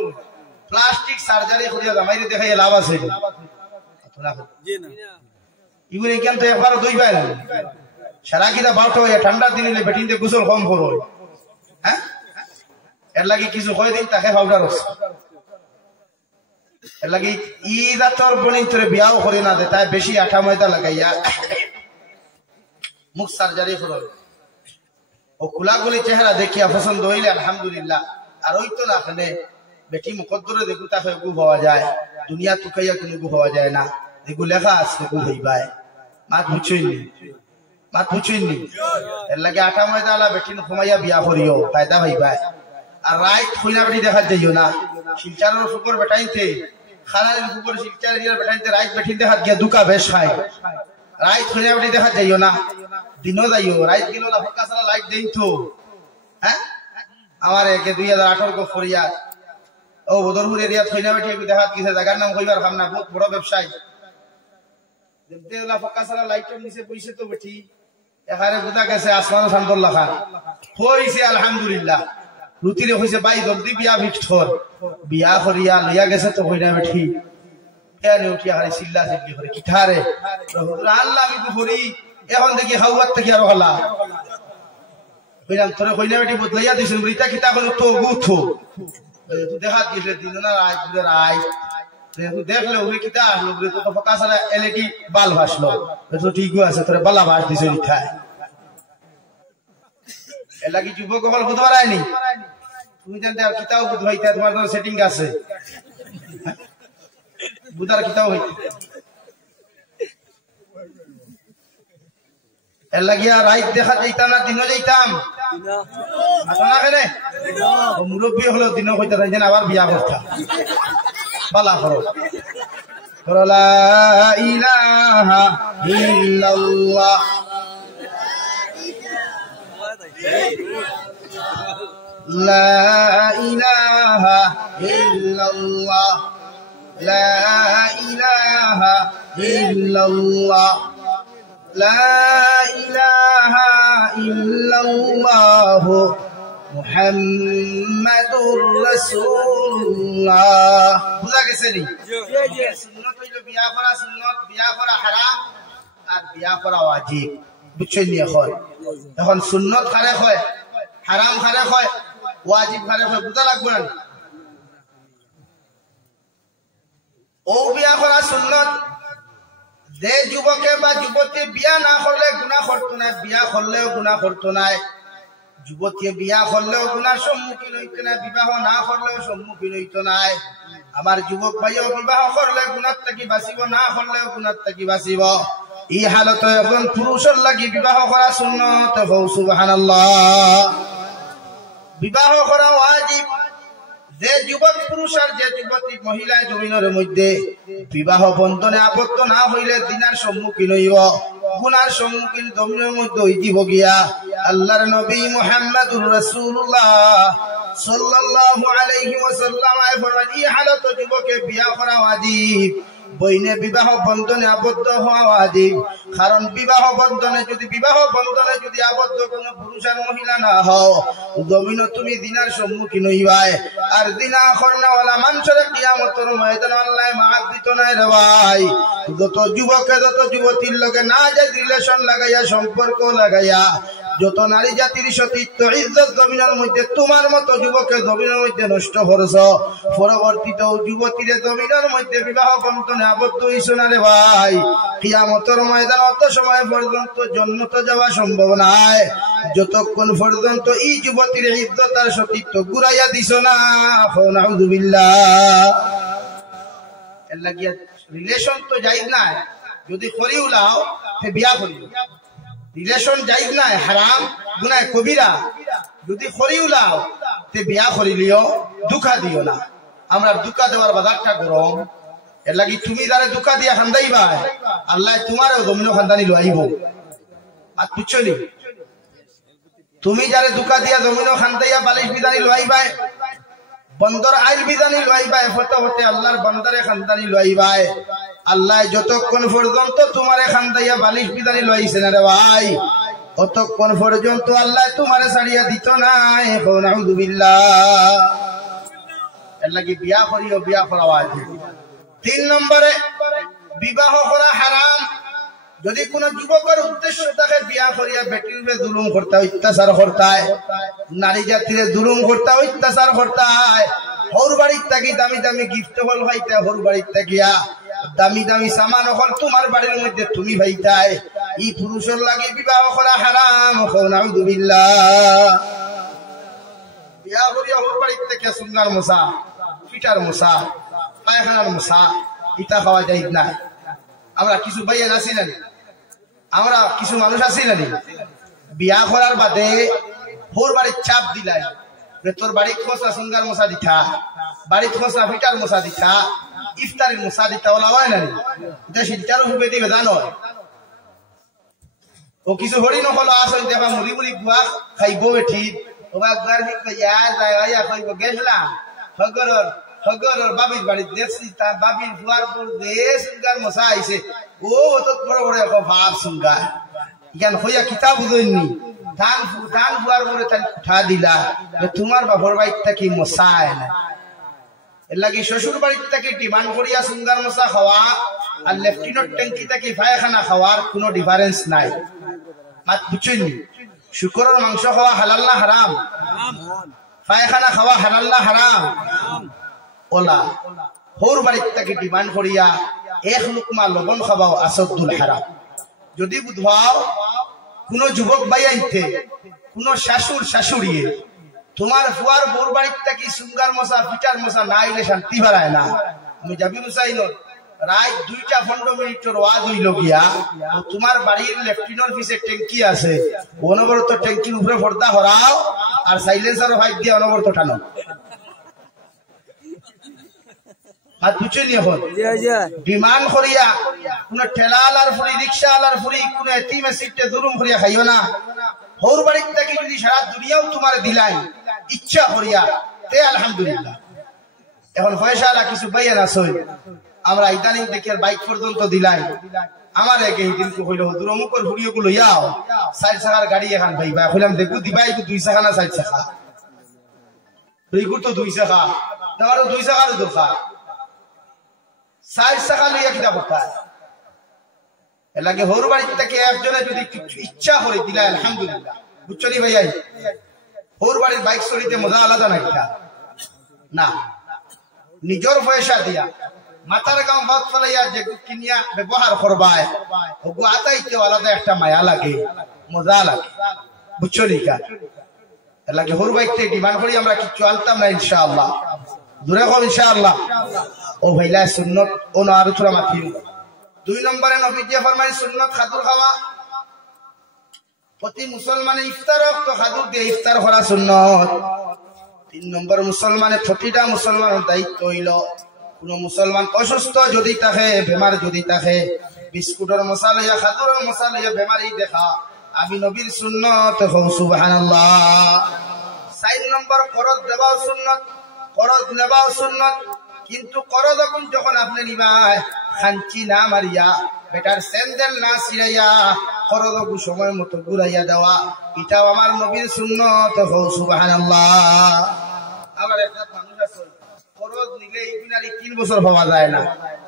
প্লাস্টিক সার্জারি করিয়া জামাইরে দেখাই লাভ আছে জি না ইগুন কেন তো একবার দুই পায় না সারা কিটা বাউটা হইয়া ঠান্ডার দিনে বেটিনতে গোসল কম করো হ্যাঁ এর লাগি কিছু কয়দিন তাকে পাউডার আছে এর লাগি ইজাতর বনি তোরে বিয়াও করে না দে তাই বেশি আঠা ময়দা লাগাইয়া মুখ সার্জারি করো ও কুলাগুলি চেহারা দেখিয়া পছন্দ হইলে আলহামদুলিল্লাহ আর ওই তো না খানে বেটি মুকদ্দরে দেখু তাকে গু পাওয়া যায় দুনিয়া তুকাইয়া কোনো গু পাওয়া যায় না এগু লেখা আছে গু হইবাই মাত বুঝছইনি মাত বুঝছইনি এর লাগে আঠা ময়দা আলা বেটি ঘুমাইয়া বিয়া করিও ফায়দা হইবাই আর রাইট কইনা বেটি দেখা যাইও না শিলচারের ফুকর বেটাইতে খালার ফুকর শিলচারের বেটাইতে রাইট বেটি দেখা গিয়া দুকা বেশ খায় রাইট কইনা বেটি দেখা যাইও না দিনও যাইও রাইট গিলো না ফোকাস আলা লাইট দেই তো হ্যাঁ আমার একে 2018 কো ফরিয়া ও বদরপুর এরিয়া কইনা বেটি দেখা গিয়ে জায়গার নাম কইবার খাম না বহুত বড় ব্যবসায়ী দেবদেওলা ফকাসালা লাইটের নিচে বইছে তো বেটি এখানে বুঝা গেছে আসমান সান্দুল্লাহ খান হইছে আলহামদুলিল্লাহ রুতিরে হইছে ভাই জলদি বিয়া ভিক্টর বিয়া করিয়া লইয়া গেছে তো কইনা বেটি কেন উঠিয়া হারে চিল্লা চিল্লি করে কিঠারে আল্লাহ আমি তো করি এখন দেখি হাওয়াত থেকে আর হলা কইলাম তোরে কইনা বেটি বদলাইয়া দিছেন বলিতা কিতা কইলো তো গুথো তুই দেখা দিছে দিন না রাত বুঝে রাত দেখলে ওই কিতা আসলো তো ফকাসালা এলইডি বাল্ব আসলো তো ঠিকই আছে তোরে বালা বাস দিছে লিখায় এর লাগি যুবক সকল বুঝবার আইনি তুমি জানতে আর কিতাও বুঝবাইতা তোমার তো সেটিং আছে বুদার কিতাও হইতে এর লাগিয়া রাইত দেখা যাইতাম না দিনও যাইতাম না কেনে মুরব্বী হলো দিনও হইতে যাইতেন আবার বিয়া করতাম বালা করো লা ইলাহা ইল্লাল্লাহ লা ইলাহা ইল্লাল্লাহ লা ইলাহা ইল্লাল্লাহ লা ইলাহা ইল্লাল্লাহ মুহাম্মাদুর রাসূলুল্লাহ বুঝা গেছে নি সুন্নাত হইলো বিয়া করা সুন্নাত বিয়া করা হারাম আর বিয়া করা ওয়াজিব বুঝছেন নি এখন সুন্নাত খারে হয় হারাম খারে হয় ওয়াজিব খারে হয় বুঝা লাগবে না ও বিয়া করা সুন্নাত যে যুবকে বা যুবতী বিয়া না করলে গুনাহ করতো না বিয়া করলেও গুনাহ করতো না যুবতী বিয়া করলেও গুনার সম্মুখীন হইতো না বিবাহ না করলেও সম্মুখীন হইতো না আমার যুবক ভাইও বিবাহ করলে গুনার থেকে বাঁচিব না করলেও গুনার থেকে বাঁচিব এই হালত এখন পুরুষের লাগি বিবাহ করা সুন্নাত সুবহানাল্লাহ বিবাহ করা ওয়াজিব যে যুবক পুরুষ আর যে যুবতী মহিলা জমিনের মধ্যে বিবাহ বন্ধনে আবদ্ধ না হইলে দিনার সম্মুখীন হইব গুনার সম্মুখীন জমিনের মধ্যে হইব গিয়া আল্লাহর নবী মুহাম্মদুর রাসূলুল্লাহ সাল্লাল্লাহু আলাইহি ওয়াসাল্লাম ফরমান এই হালত যুবকে বিয়া করা ওয়াজিব বইনে বিবাহ বন্ধনে আবদ্ধ হওয়া ওয়াজিব কারণ বিবাহ বন্ধনে যদি আবদ্ধ কোন পুরুষ আর মহিলা না হও জমিন তুমি দিনার সম্মুখীন হইবাই আর দিনা খরনাওয়ালা মানুষের কিয়ামতের ময়দানে আল্লাহ মাফ দিত না রে ভাই যত যুবকে যত যুবতীর লগে না যায় রিলেশন লাগাইয়া সম্পর্ক লাগাইয়া যত নারী জাতির সতীত্ব ইজ্জত জমিনের মধ্যে তোমার মতো যুবকে জমিনের মধ্যে নষ্ট করছ পরবর্তীতে যুবতীরে জমিনের মধ্যে বিবাহ বন্ধনে আবদ্ধ হইছ না রে ভাই কিয়ামতের ময়দানে অত সময় পর্যন্ত জান্নাতে যাওয়া সম্ভব নয় যতক্ষণ পর্যন্ত এই যুবতীর ইজ্জত আর সতীত্ব গুরাইয়া দিছ না নাউযুবিল্লাহ এর লাগিয়া রিলেশন তো জায়েজ না যদি করিও লাও তে বিয়া করিও রিলেশন জায়েজ না হারাম গুনাহ কবিরা যদি করিও লাও তে বিয়া করিলিও দুঃখা দিও না আমরা দুঃখা দেওয়ার বাজারটা গরম এর লাগি তুমি যারে দুঃখা দিয়া খান্দাইবা আল্লাহ তোমারও জমিনো খান্দানি লইব আর বুঝছনি তুমি যারে দুঃখা দিয়া জমিনো খান্দাইয়া বালিশ বিদানি লইবা বন্দর আইল বিদানি লইবা ফটো হতে আল্লাহর বন্দরে খান্দানি লইবা আল্লাহ যতক্ষণ পর্যন্ত তোমারে খান্দাইয়া বালিশ বিদানি লইছে না রে ভাই ততক্ষণ পর্যন্ত আল্লাহ তোমারে ছাড়িয়া দিত না নাউযুবিল্লাহ এর লাগি বিয়া করিও বিয়া করা ওয়াজিব 3 নম্বরে বিবাহ করা হারাম যদি কোন যুবকের উদ্দেশ্য থাকে বিয়া করিয়া বেটির উপরে জুলুম করতে অত্যাচার করতে নারী জাতিরে জুলুম করতে অত্যাচার করতে হর বাড়ির থাকি দামি দামি গিফট হল ভাইতে হর বাড়ির থাকিয়া দামি দামি সামান হল তোমার বাড়ির মধ্যে তুমি ভাইতাই এই পুরুষের লাগে বিবাহ করা হারাম নাউযুবিল্লাহ বিয়া করিয়া হর বাড়ির থেকে সুন্নার মুসা পিটার মুসা পায়খানার মুসা ইটা খাওয়া যায় না আমরা কিছু ভাইয়া আছি না আমরা কিছু মানুষ আছি না বিয়া করার বাদে হোর বাড়ির চাপ দিলাই তোর বাড়ি খোসা সুন্দর মশা দিতা বাড়ি খোসা ফিটার মশা দিতা ইফতারের মশা দিতা ওলা হয় না দেশে দিতারও হুবে দিবে জানো ও কিছু হরি নকল আসন দেখা মুড়ি মুড়ি গুয়া খাইব বেঠি ওবা একবার যায় কইব গেছলাম হগরের বাবির বাড়ি দেখছি তার বাবির ফুয়ারপুর দেশ সুন্দর মশা আইছে ও অত বড় বড় এক ভাব সুন্দর জ্ঞান হইয়া কিতাব বুঝইনি ধান ফুয়ার পরে তাই উঠা দিলা তোমার বাপর বাড়ির থেকে মশা আয় না এর লাগে শ্বশুর বাড়ির থেকে ডিমান্ড করিয়া সুন্দর মশা খাওয়া আর লেফটিনোর ট্যাঙ্কি থেকে পায়খানা খাওয়ার কোনো ডিফারেন্স নাই মাত বুঝছইনি শুকরের মাংস খাওয়া হালাল না হারাম পায়খানা খাওয়া হালাল না হারাম ওলা হোর বাড়ির থেকে ডিমান্ড করিয়া এক লুকমা লবণ খাওয়াও আসাদুল হারাম যদি বুঝবাও কোন যুবক ভাই আইতে কোন শাশুর শাশুড়িয়ে তোমার ফুয়ার বোর বাড়ির থেকে সুঙ্গার মশা পিটার মশা না আইলে শান্তি বাড়ায় না আমি জাবির হুসাইন রাত 2:15 ওয়াজ হইল গিয়া তোমার বাড়ির লেফটিনের পিছে ট্যাঙ্কি আছে অনবরত ট্যাঙ্কির উপরে পর্দা হরাও আর সাইলেন্সার ফাইট দিয়ে অনবরত টানো আর বুঝলি এখন বিমান করিয়া কোন ঠেলা আলার ফুরি রিক্সা আলার ফুরি কোন এতিমে সিটে জুলুম করিয়া খাইও না হৌর বাড়ির থেকে যদি সারা দুনিয়াও তোমার দিলাই ইচ্ছা করিয়া তে আলহামদুলিল্লাহ এখন ফয়সালা কিছু বাইয়ান আসই আমরা ইদানিং দেখি বাইক পর্যন্ত দিলাই আমার একে দিন কইল হুজুর অমুকর ফুরিও গুলো ইয়াও 4 চাকার গাড়ি এখন ভাইবা কইলাম দেখু দিবাই 2 চাকা না 4 চাকা রিগুর তো 2 চাকা তোমারও 2 চাকার দরকার 4 চাকা লইয়া কিটা কথা এলাকে হৌর বাড়ির থেকে একজনে যদি কিছু ইচ্ছা করে দিলাই আলহামদুলিল্লাহ বুঝছনি ভাইয়া হৌর বাড়ির বাইক চড়িতে মজা আলাদা না কিটা না নিজের পয়সা দিয়া মাথার গাঁও ভাত ফলাইয়া যে কিনিয়া ব্যবহার করবায় ওগো আতাইতে আলাদা একটা মায়া লাগে মজা লাগে বুঝছো নিকা লাগে হর বাইকতে ডিমান্ড করি আমরা কিছু আনতাম না ইনশাআল্লাহ দূরে কম ইনশাআল্লাহ ও ভাইলা সুন্নত ও না আরো ছোড়া মাথি 2 নম্বরে নবীজি ফরমাই সুন্নত খাদুর খাওয়া প্রতি মুসলমানে ইফতার তো খাদুর দিয়ে ইফতার করা সুন্নত 3 নম্বর মুসলমানে প্রতিটা মুসলমানের দায়িত্ব হইল কোন মুসলমান অসুস্থ যদি থাকে বেমার যদি থাকে বিস্কুটের মশা লইয়া খাদুরের মশা লইয়া বেমারি দেখা আমি নবীর সুন্নত হও সুবহানাল্লাহ 4 নম্বর করজ দেওয়া সুন্নত করজ নেওয়া সুন্নত কিন্তু করজ যখন আপনি নিবাই খাঞ্চি না মারিয়া বেটার স্যান্ডেল না ছিড়াইয়া করজ সময় মতো ঘুরাইয়া দেওয়া এটাও আমার নবীর সুন্নত হও সুবহানাল্লাহ আমার একটা মানুষ আছে করজ নিলে ইবিনারি 3 বছর পাওয়া যায় না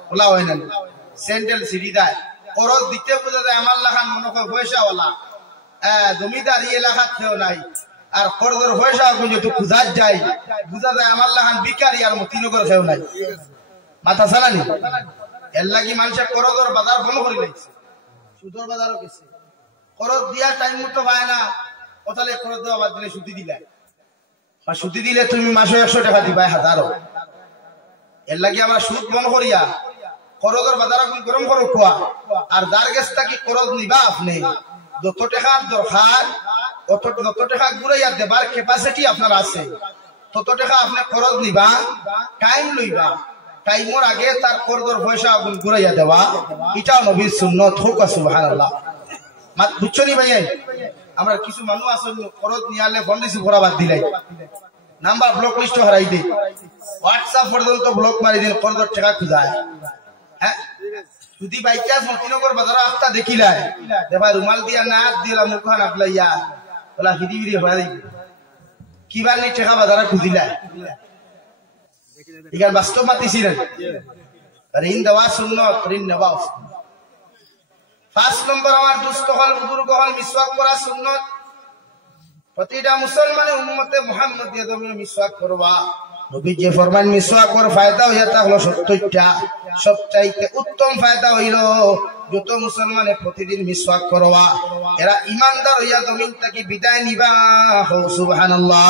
বলা হয় না স্যান্ডেল ছিড়ি দেয় করজ দিতে বোঝা যায় আমার লাখান মনে হয় পয়সাওয়ালা জমিদারি এলাকা কেউ নাই আর করজর পয়সা যেহেতু খুঁজার যায় বুঝা যায় আমার লাখান বিকারি আর মতিনগর কেউ নাই মাথা চালানি এর লাগি মানুষের করজর বাজার বন্ধ করে লাগছে সুদর বাজারও গেছে করজ দিয়া টাইম মতো পায় না কোথালে করজ দেওয়া বাদ দিলে সুতি দিলাই আর সুতি দিলে তুমি মাসে 100 টাকা দিবাই হাজারও এর লাগি আমরা সুদ বন্ধ করিয়া করজর বাজার এখন গরম করো খোয়া আর দার গেছটা কি করজ নিবা আপনি যত টাকার দরকার যত টাকা ঘুরাইয়া দেবার ক্যাপাসিটি আপনার আছে তত টাকা আপনি খরচ নিবা টাইম লইবা টাইমের আগে তার করজর পয়সা আগুন ঘুরাইয়া দেওয়া এটাও নবীর সুন্নত হোক সুবহানাল্লাহ মাত বুঝছনি ভাই আমরা কিছু মানুষ আছে খরচ নিয়ালে ফোন রিসিভ করা বাদ দিলাই নাম্বার ব্লক লিস্ট হারাই দে হোয়াটসঅ্যাপ পর্যন্ত ব্লক মারি দেন করজর টাকা খুঁজায় হ্যাঁ যদি বাইচান্স মতিনগর বাজার আস্তা দেখিলাই দেবা রুমাল দিয়া না দিলা মুখখান আপলাইয়া বলা হিদি হিদি হয়ে কিবার নি টাকা বাজারে খুঁজিলা এখানে বাস্তব মাতিছিলেন ঋণ দেওয়া সুন্নত ঋণ নেওয়া 5 নম্বর আমার দুস্থ হল বুজুর্গ হল মিসওয়াক করা সুন্নত প্রতিটা মুসলমানের উম্মতে মুহাম্মদিয়া তুমি মিসওয়াক করবা নবীজি ফরমান মিসওয়াকের ফায়দা হইয়া থাকলো 70টা সবচাইতে উত্তম ফায়দা হইল যত মুসলমানে প্রতিদিন মিসওয়াক করবা এরা ইমানদার হইয়া জমিন থেকে বিদায় নিবা হো সুবহানাল্লাহ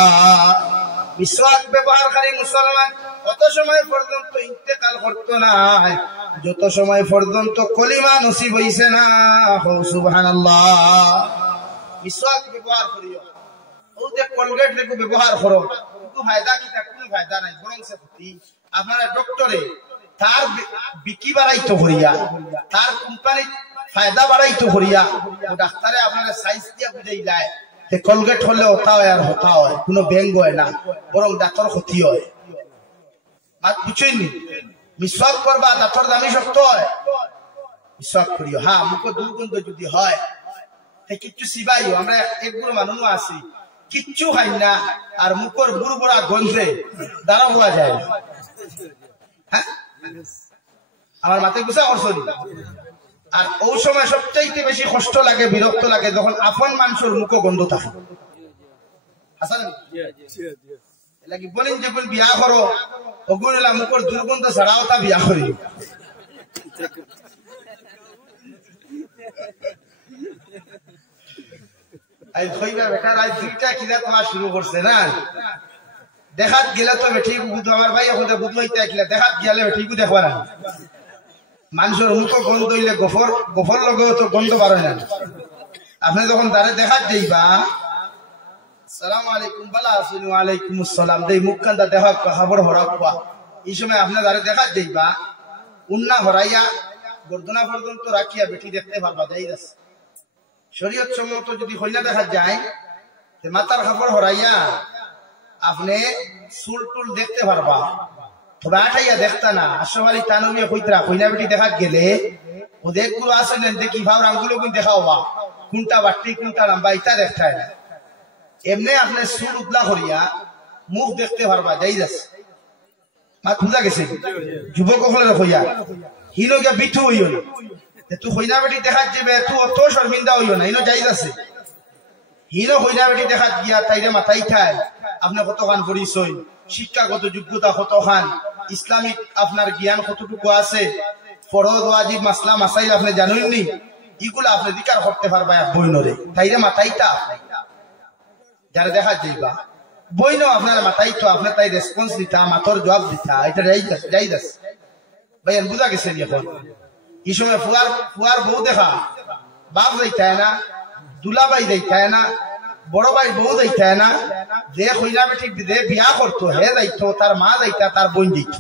মিসওয়াক ব্যবহারকারী মুসলমান কত সময় পর্যন্ত ইন্তেকাল করতো না যত সময় পর্যন্ত কলিমা নসিব হইছে না হো সুবহানাল্লাহ মিসওয়াক ব্যবহার করিও ও যে কোলগেট লেগো ব্যবহার করো ফায়দা কি কোনো ফায়দা নাই বরং সে ক্ষতি আপনারা ডক্টরে তার বিকি বাড়াইতো করিয়া তার কোম্পানি ফায়দা বাড়াইতো করিয়া ডাক্তারে আপনারা সাইজ দিয়া বুঝাই যায় তে কোলগেট হলে হতা হয় আর হতা হয় কোনো ব্যঙ্গ হয় না বরং দাঁতর ক্ষতি হয় মাত বুঝছেননি মিসওয়াক করবা দাঁতর দামি শক্ত হয় মিসওয়াক করিও হ্যাঁ মুখ দুর্গন্ধ যদি হয় তে কিচ্ছু সিবাইও আমরা একগুলো মানুষ আছি কিচ্ছু খাই না আর মুখর বুড়বুড়া গন্ধে দাঁড়া হওয়া যায় হ্যাঁ আমার মাথায় গুছা করছনি আর ওই সময় সবচাইতে বেশি কষ্ট লাগে বিরক্ত লাগে যখন আপন মানুষের মুখ গন্ধ থাকে হাসান লাগি বলেন যখন বিয়া করো ওগুলা মুখর দুর্গন্ধ ছাড়াও তা বিয়া করি আজ কইবা বেটা আজ 2টা কিলা তোমার শুরু করছে না দেখাত গেলে তো বেঠি বুধ আমার ভাই এখন বুধ হইতে কিলা দেখাত গেলে বেঠিকু দেখবা না মানুষের মুখ গন্ধ হইলে গোফর লগেও তো গন্ধ বার হয় না। আপনি যখন তারে দেখার যাইবা সালাম আলাইকুম বালা আসসালামু আলাইকুম আসসালাম দেই মুখ কান্দা দেখা খবর হরাবা, এই সময় আপনি তারে দেখার যাইবা উন্না হরাইয়া গর্দনা পর্যন্ত রাখিয়া বেটি দেখতে পারবা। যাই আছে শরীয়ত সম্মত যদি হইনা দেখা যায় মাথার খবর হরাইয়া আপনি চুল টুল দেখতে পারবা, তবে আঠাইয়া দেখতা না। আশরাফ তানবিয়া কইতরা কইনা বেটি দেখাত গেলে ও দেখগুলো আসলেন দেখি ভাব আঙ্গুলো কোন দেখাও বা কোনটা বাট্টি কোনটা লম্বা এটা দেখতায় না। এমনি আপনি চুল উতলা করিয়া মুখ দেখতে পারবা। যাই আছে মা খুঁজা গেছে যুবক হলে হইয়া হিনো গিয়া বিঠু হইও না, তুই হইনা বেটি দেখাত যাবে তুই অত শর্মিন্দা হইও না। হিনো যাই আছে হিনো হইনা বেটি দেখাত গিয়া তাইরে মাথায় খায় আপনার কতখান পরিচয়, শিক্ষাগত যোগ্যতা কতখান, ইসলামিক আপনার জ্ঞান কতটুকু আছে, ফরজ ওয়াজিব মাসলা মাসাইল আপনি জানেননি, এগুলো আপনি দিকার করতে পারবা এক বইনরে। তাইরে মাথাইটা যারা দেখা যাইবা বইন আপনার মাথায় তো আপনার তাই রেসপন্স দিতা মাথর জবাব দিতা, এটা যাই আছে ভাই বুঝা গেছে। এখন এই সময় ফুয়ার বউ দেখা বাপ যাইতায় না, দুলাবাই যাইতায় না, বড় ভাই বউ যাইতায় না, যে হইলা বেটি যে বিয়া করতো হে যাইতো, তার মা যাইতা, তার বোন যাইত।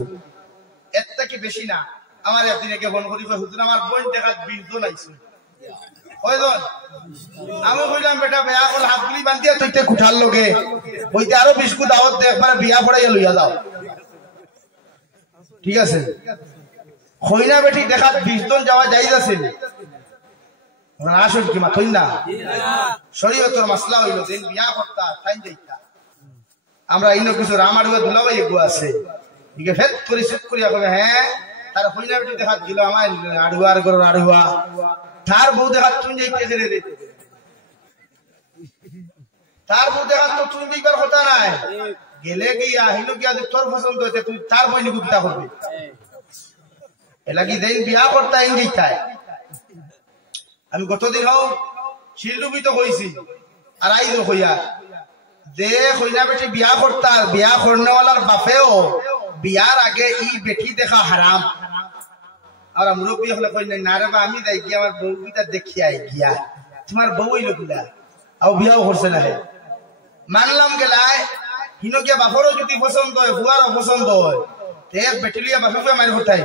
এর থেকে বেশি না। আমার একদিন একে ফোন করি হুজুর আমার বোন দেখা 20 জন আইছে। কয়জন? আমি কইলাম বেটা বিয়া করলে হাতগুলি বান্ধিয়া তুইতে কুঠার লগে হইতে আরো 20 কু দাওয়াত দে, একবার বিয়া পড়াইয়া লইয়া যাও। ঠিক আছে হইনা বেটি দেখা 20 জন যাওয়া যাইজ আছে আসল কি মাথই না। শরীয়তের মাসলা হইল দিন বিয়া করতা টাইম যাইতা। আমরা ইনো কিছু রামাড়ুয়া দুলাভাই এগু আছে একে ফেত করি সেট করিয়া কবে হ্যাঁ তার হইনা বেটি দেখাত গেল আমার আড়ুয়ার গরুর আড়ুয়া, তার বউ দেখাত তুমি যাইতে রে তার বউ দেখাত তো তুমি বিবার কথা নাই গেলে গিয়া হিলো গিয়া তোর পছন্দ হইতে তুই তার বই নিকু কিতা করবি। এলাকি দেন বিয়া করতা ইন যাইতায়। আমি গতদিন হও শিলডুবি তো হইছি আর আইজ হইয়া যে হইনা বেটি বিয়া করতা, বিয়া করনেওয়ালার বাপেও বিয়ার আগে ই বেটি দেখা হারাম। আর মুরব্বী হলে কই না রে বা আমি যাই গিয়া আমার বউ কিটা দেখি আই গিয়া তোমার বউ হইল কিলা আও বিয়াও করছে না হে মানলাম গেলাই হিনো গিয়া বাপরও যদি পছন্দ হয় বুয়ারও পছন্দ হয় তে বেটিলিয়া বাপে মারি হতাই।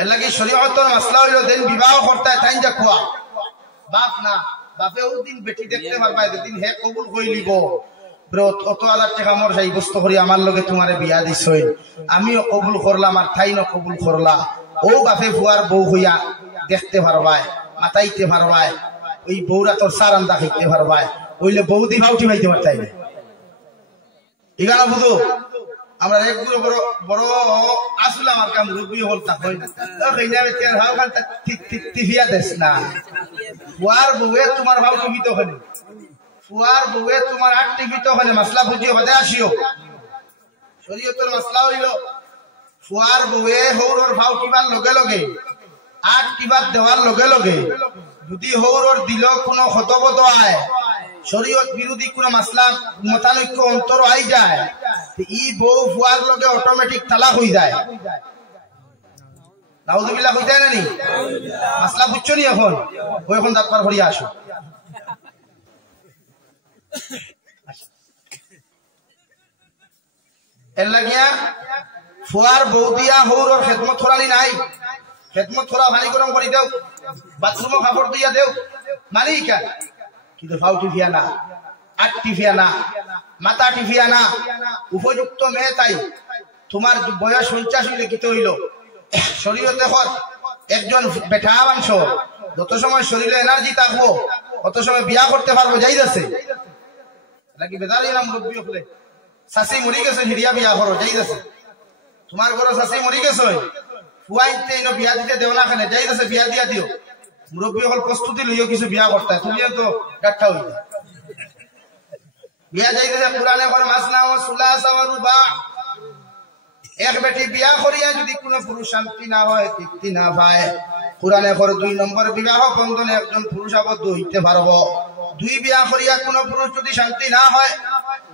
এর লাগি শরীয়তের মাসলা হইল দেন বিবাহ করতে তাই যা খোয়া বাপ না বাপে ও দিন বেটি দেখতে পারবা দিন হে কবুল কইলিব অত আলার টাকা মোর সাব্যস্ত করি আমার লগে তোমারে বিয়া দিছই আমিও কবুল করলাম আর তাই না কবুল করলা। ও বাপে ফুয়ার বউ হইয়া দেখতে পারবায় মাতাইতে পারবায় ওই বউরা তোর সারান্দা খাইতে পারবায় ওইলে বৌদি ভাউটি ভাইতে পারতাই না। এখানে বুঝো আমরা একগুলো বড় বড় আসলে আমার কাম রুবি হল তা কই না টিভিয়া দেশ না ফুয়ার বউয়ে তোমার ভাব টিভিত ওখানে ফুয়ার বউয়ে তোমার আট টিভিত ওখানে মাসলা বুঝিও বাদে আসিও। শরীয়তের মাসলা হইল ফুয়ার বউয়ে হৌরর ভাব টিবার লগে লগে আট টিবার দেওয়ার লগে লগে যদি হৌরর দিল কোনো হতবত আয় শরীয়ত বিরোধী কোন মাসলা মতানৈক্য অন্তর আই যায় ই বউ ফুয়ার লগে অটোমেটিক তালাক হয়ে যায়। নাউযুবিল্লাহ হয়ে যায় না নি? মাসলা বুঝছো নি? এখন ওই এখন দাঁত পার করিয়া আসো। এর লাগিয়া ফুয়ার বউ দিয়া হৌরর খেদমত করানি নাই, খেদমত করা ভারী গরম করে দেও, বাথরুমও কাপড় দিয়া দেও মালিকা, কিন্তু ফাউ টিভিয়া না, আট টিভিয়া না, মাথা টিভিয়া না, উপযুক্ত মেয়ে তাই। তোমার বয়স 50 হইলে কি হইল শরীয়তে দেখো একজন বেটা মাংস যত সময় শরীরে এনার্জি থাকবো কত সময় বিয়া করতে পারবো। যাই আছে নাকি বেদারি নাম রব্বি হলে শাসি মরি গেছে হিরিয়া বিয়া করো। যাই আছে তোমার ঘর শাসি মরি গেছে ফুয়াইতে বিয়া দিতে দেও না কেন? যাই আছে বিয়া দিয়া দিও। মুরব্বী হল প্রস্তুতি লইও কিছু বিয়া করতে তুলিও তো ডাক্তার হইতে বিয়া যাইতেছে পুরানে ঘর মাস না ও সুলাসা ওয়া রুবা। এক বেটি বিয়া করিয়া যদি কোনো পুরুষ শান্তি না হয় তৃপ্তি না পায় পুরানে ঘর 2 নম্বর বিবাহ বন্ধনে একজন পুরুষ আবদ্ধ হইতে পারবো। 2 বিয়া করিয়া কোনো পুরুষ যদি শান্তি না হয়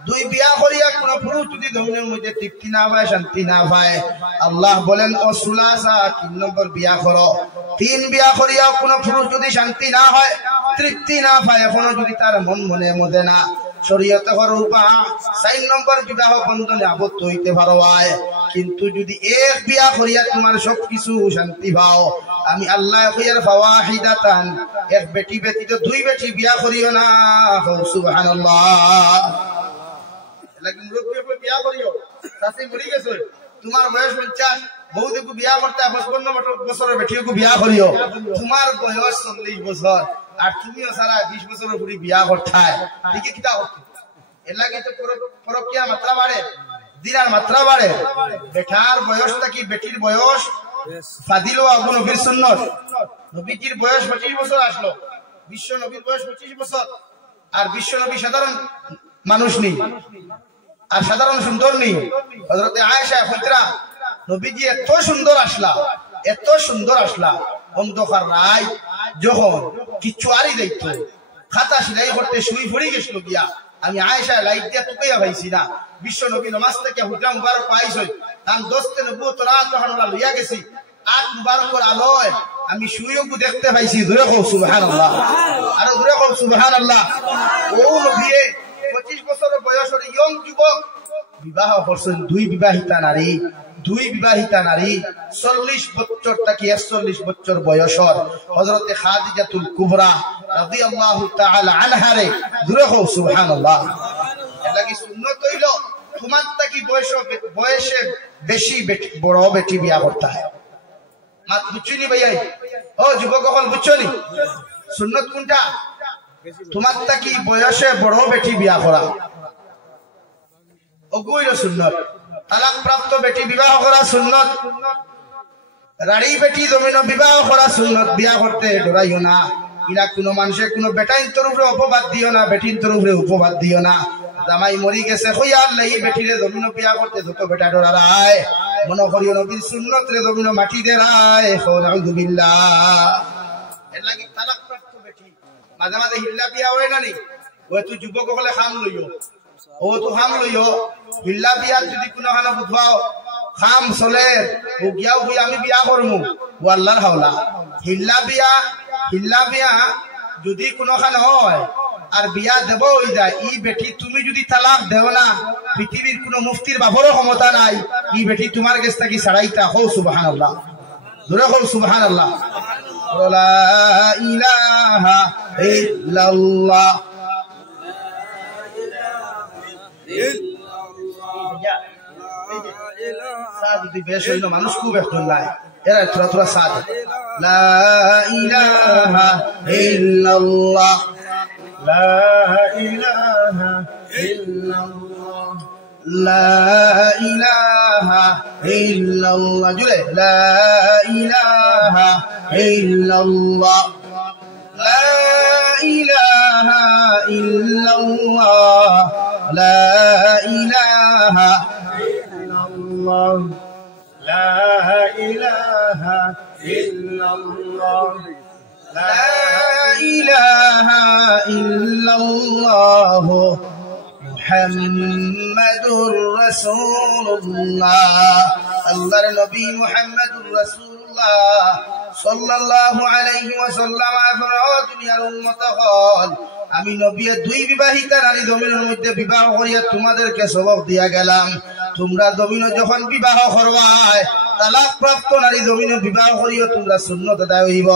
দুই বিয়া করিয়া কোন পুরুষ যদি জমিনের মধ্যে তৃপ্তি না পায়, শান্তি না পায়, আল্লাহ বলেন ও সুলাসা 3 নম্বর বিয়া করো। 3 বিয়া করিয়া কোন পুরুষ যদি শান্তি না হয়, তৃপ্তি না পায়, এখনো যদি তার মন মনে মধ্যে না শরীয়তে হরুবা 4 নম্বর বিবাহ বন্ধনে আবদ্ধ হইতে পারো। কিন্তু যদি এক বিয়া করিয়া তোমার সবকিছু শান্তি পাও, আমি আল্লাহ কইয়ার ফাওয়াহিদাতান, এক বেটি ব্যতীত 2 বেটি বিয়া করিও না। সুবহানাল্লাহ। লাগি মুরব্বি বিয়া করিও, তাসি মরি গেছে, তোমার বয়স 50, বউদিকে বিয়া করতে 55 বছরের বেটিকে বিয়া করিও, তোমার বয়স 40 বছর আর তুমিও সারা 20 বছরের পুরি বিয়া করতায়, ঠিকই কিটা করতে? এর লাগি তো পরকিয়ার মাত্রা বাড়ে, দিনার মাত্রা বাড়ে। বেটার বয়সটা কি বেটির বয়স ফাদিল ও আবু নবীর সুন্নাত। নবীজির বয়স 25 বছর আসলো, বিশ্ব নবীর বয়স 25 বছর, আর বিশ্ব নবী সাধারণ মানুষ নেই আর সাধারণ সুন্দর নেই। হযরত আয়েশা কইতরা নবীজি এত সুন্দর আসলা, এত সুন্দর আসলা, অন্ধকার রায় যখন কিচ্ছু আরই দেখতো, খাতা সিলাই করতে শুই পড়ে গেছিল গিয়া, আমি আয়েশা লাইট দিয়া তুকাইয়া পাইছি না। বিশ্ব নবী নামাজ থেকে হুজরা মুবারক পাইছই, তান দোস্তে নবুয়ত রাত সুবহানাল্লাহ লইয়া গেছি, আট মুবারকের আলোয় আমি শুইও দেখতে পাইছি। দূরে কও সুবহানাল্লাহ, আর দূরে কও সুবহানাল্লাহ। ও নবী 25 বছর বয়সের ইয়ং যুবক বিবাহ করছেন, 2 বিবাহিতা নারী, 2 বিবাহিতা নারী 40 বছর থেকে 41 বছর বয়সর হযরতে খাদিজাতুল কুবরা রাদিয়াল্লাহু তাআলা আনহা রে। দূরে কও সুবহানাল্লাহ। এটা কি সুন্নাত হইল তোমার থেকে বয়সে বেশি বড় বেটি বিয়া করতে হয়? মাত বুঝছনি ভাইয়া? ও যুবক হল বুঝছনি সুন্নাত কোনটা? তোমার থেকে বয়সে বড় বেটি বিয়া করা ওগুইল সুন্নাত। তালাক প্রাপ্ত বেটি বিবাহ করা সুন্নাত, রাড়ি বেটি জমিন বিবাহ করা সুন্নাত। বিয়া করতে ডরাইও না, ইলা কোনো মানুষে কোনো বেটাইন তরফে অপবাদ দিও না, বেটিন তরফে উপবাদ দিও না। জামাই মরি গেছে কইয়া আল্লাহ বেটিরে জমিন বিয়া করতে যত বেটা ডরায়, মনে করিও নবীর সুন্নাত রে জমিন মাটি দেরায়। আউযুবিল্লাহ। এর লাগি তালাক প্রাপ্ত বেটি মাঝে মাঝে হিল্লা বিয়া হয় না নি? ওই তুই যুবক হলে খাম লইও, ও তো খাম লইও। হিল্লা বিয়া যদি কোনখানে বুঝবাও খাম চলে ও গিয়াও হই আমি বিয়া করমু, ও আল্লাহর হাওলা। হিল্লা বিয়া যদি কোনখানে হয় আর বিয়া দেব হয়ে যায়, ই বেটি তুমি যদি তালাক দেও না, পৃথিবীর কোন মুফতির বাপরও ক্ষমতা নাই ই বেটি তোমার কাছ থেকে ছাড়াইতা। হও সুবহানাল্লাহ, জোরে হও সুবহানাল্লাহ। লা ইলাহা ইল্লাল্লাহ। মানুষ খুব এখন নাই, এরা থোড়া থোড়া সাদ। লা ইলাহা ইল্লাল্লাহ, লা ইলাহা ইল্লাল্লাহ, লা ইলাহা ইল্লাল্লাহ। জুড়ে লা ইলাহা ইল্লাল্লাহ, লা ইলাহা ইল্লাল্লাহ, লা ইলাহা ইল্লাল্লাহ, লা ইলাহা ইল্লাল্লাহ, লা ইলাহা ইল্লাল্লাহ মুহাম্মাদুর রাসূলুল্লাহ। আল্লাহর নবী মুহাম্মাদুর রাসূলুল্লাহ সাল্লাল্লাহু আলাইহি ওয়াসাল্লাম দুনিয়ার উম্মত হল, আমি নবী 2 বিবাহিতা নারী জমিনের মধ্যে বিবাহ করিয়া তোমাদেরকে সবক দিয়া গেলাম। তোমরা জমিনে যখন বিবাহ করবাই, তালাক প্রাপ্ত নারী জমিনে বিবাহ করিও তোমরা সুন্নত আদায় হইব।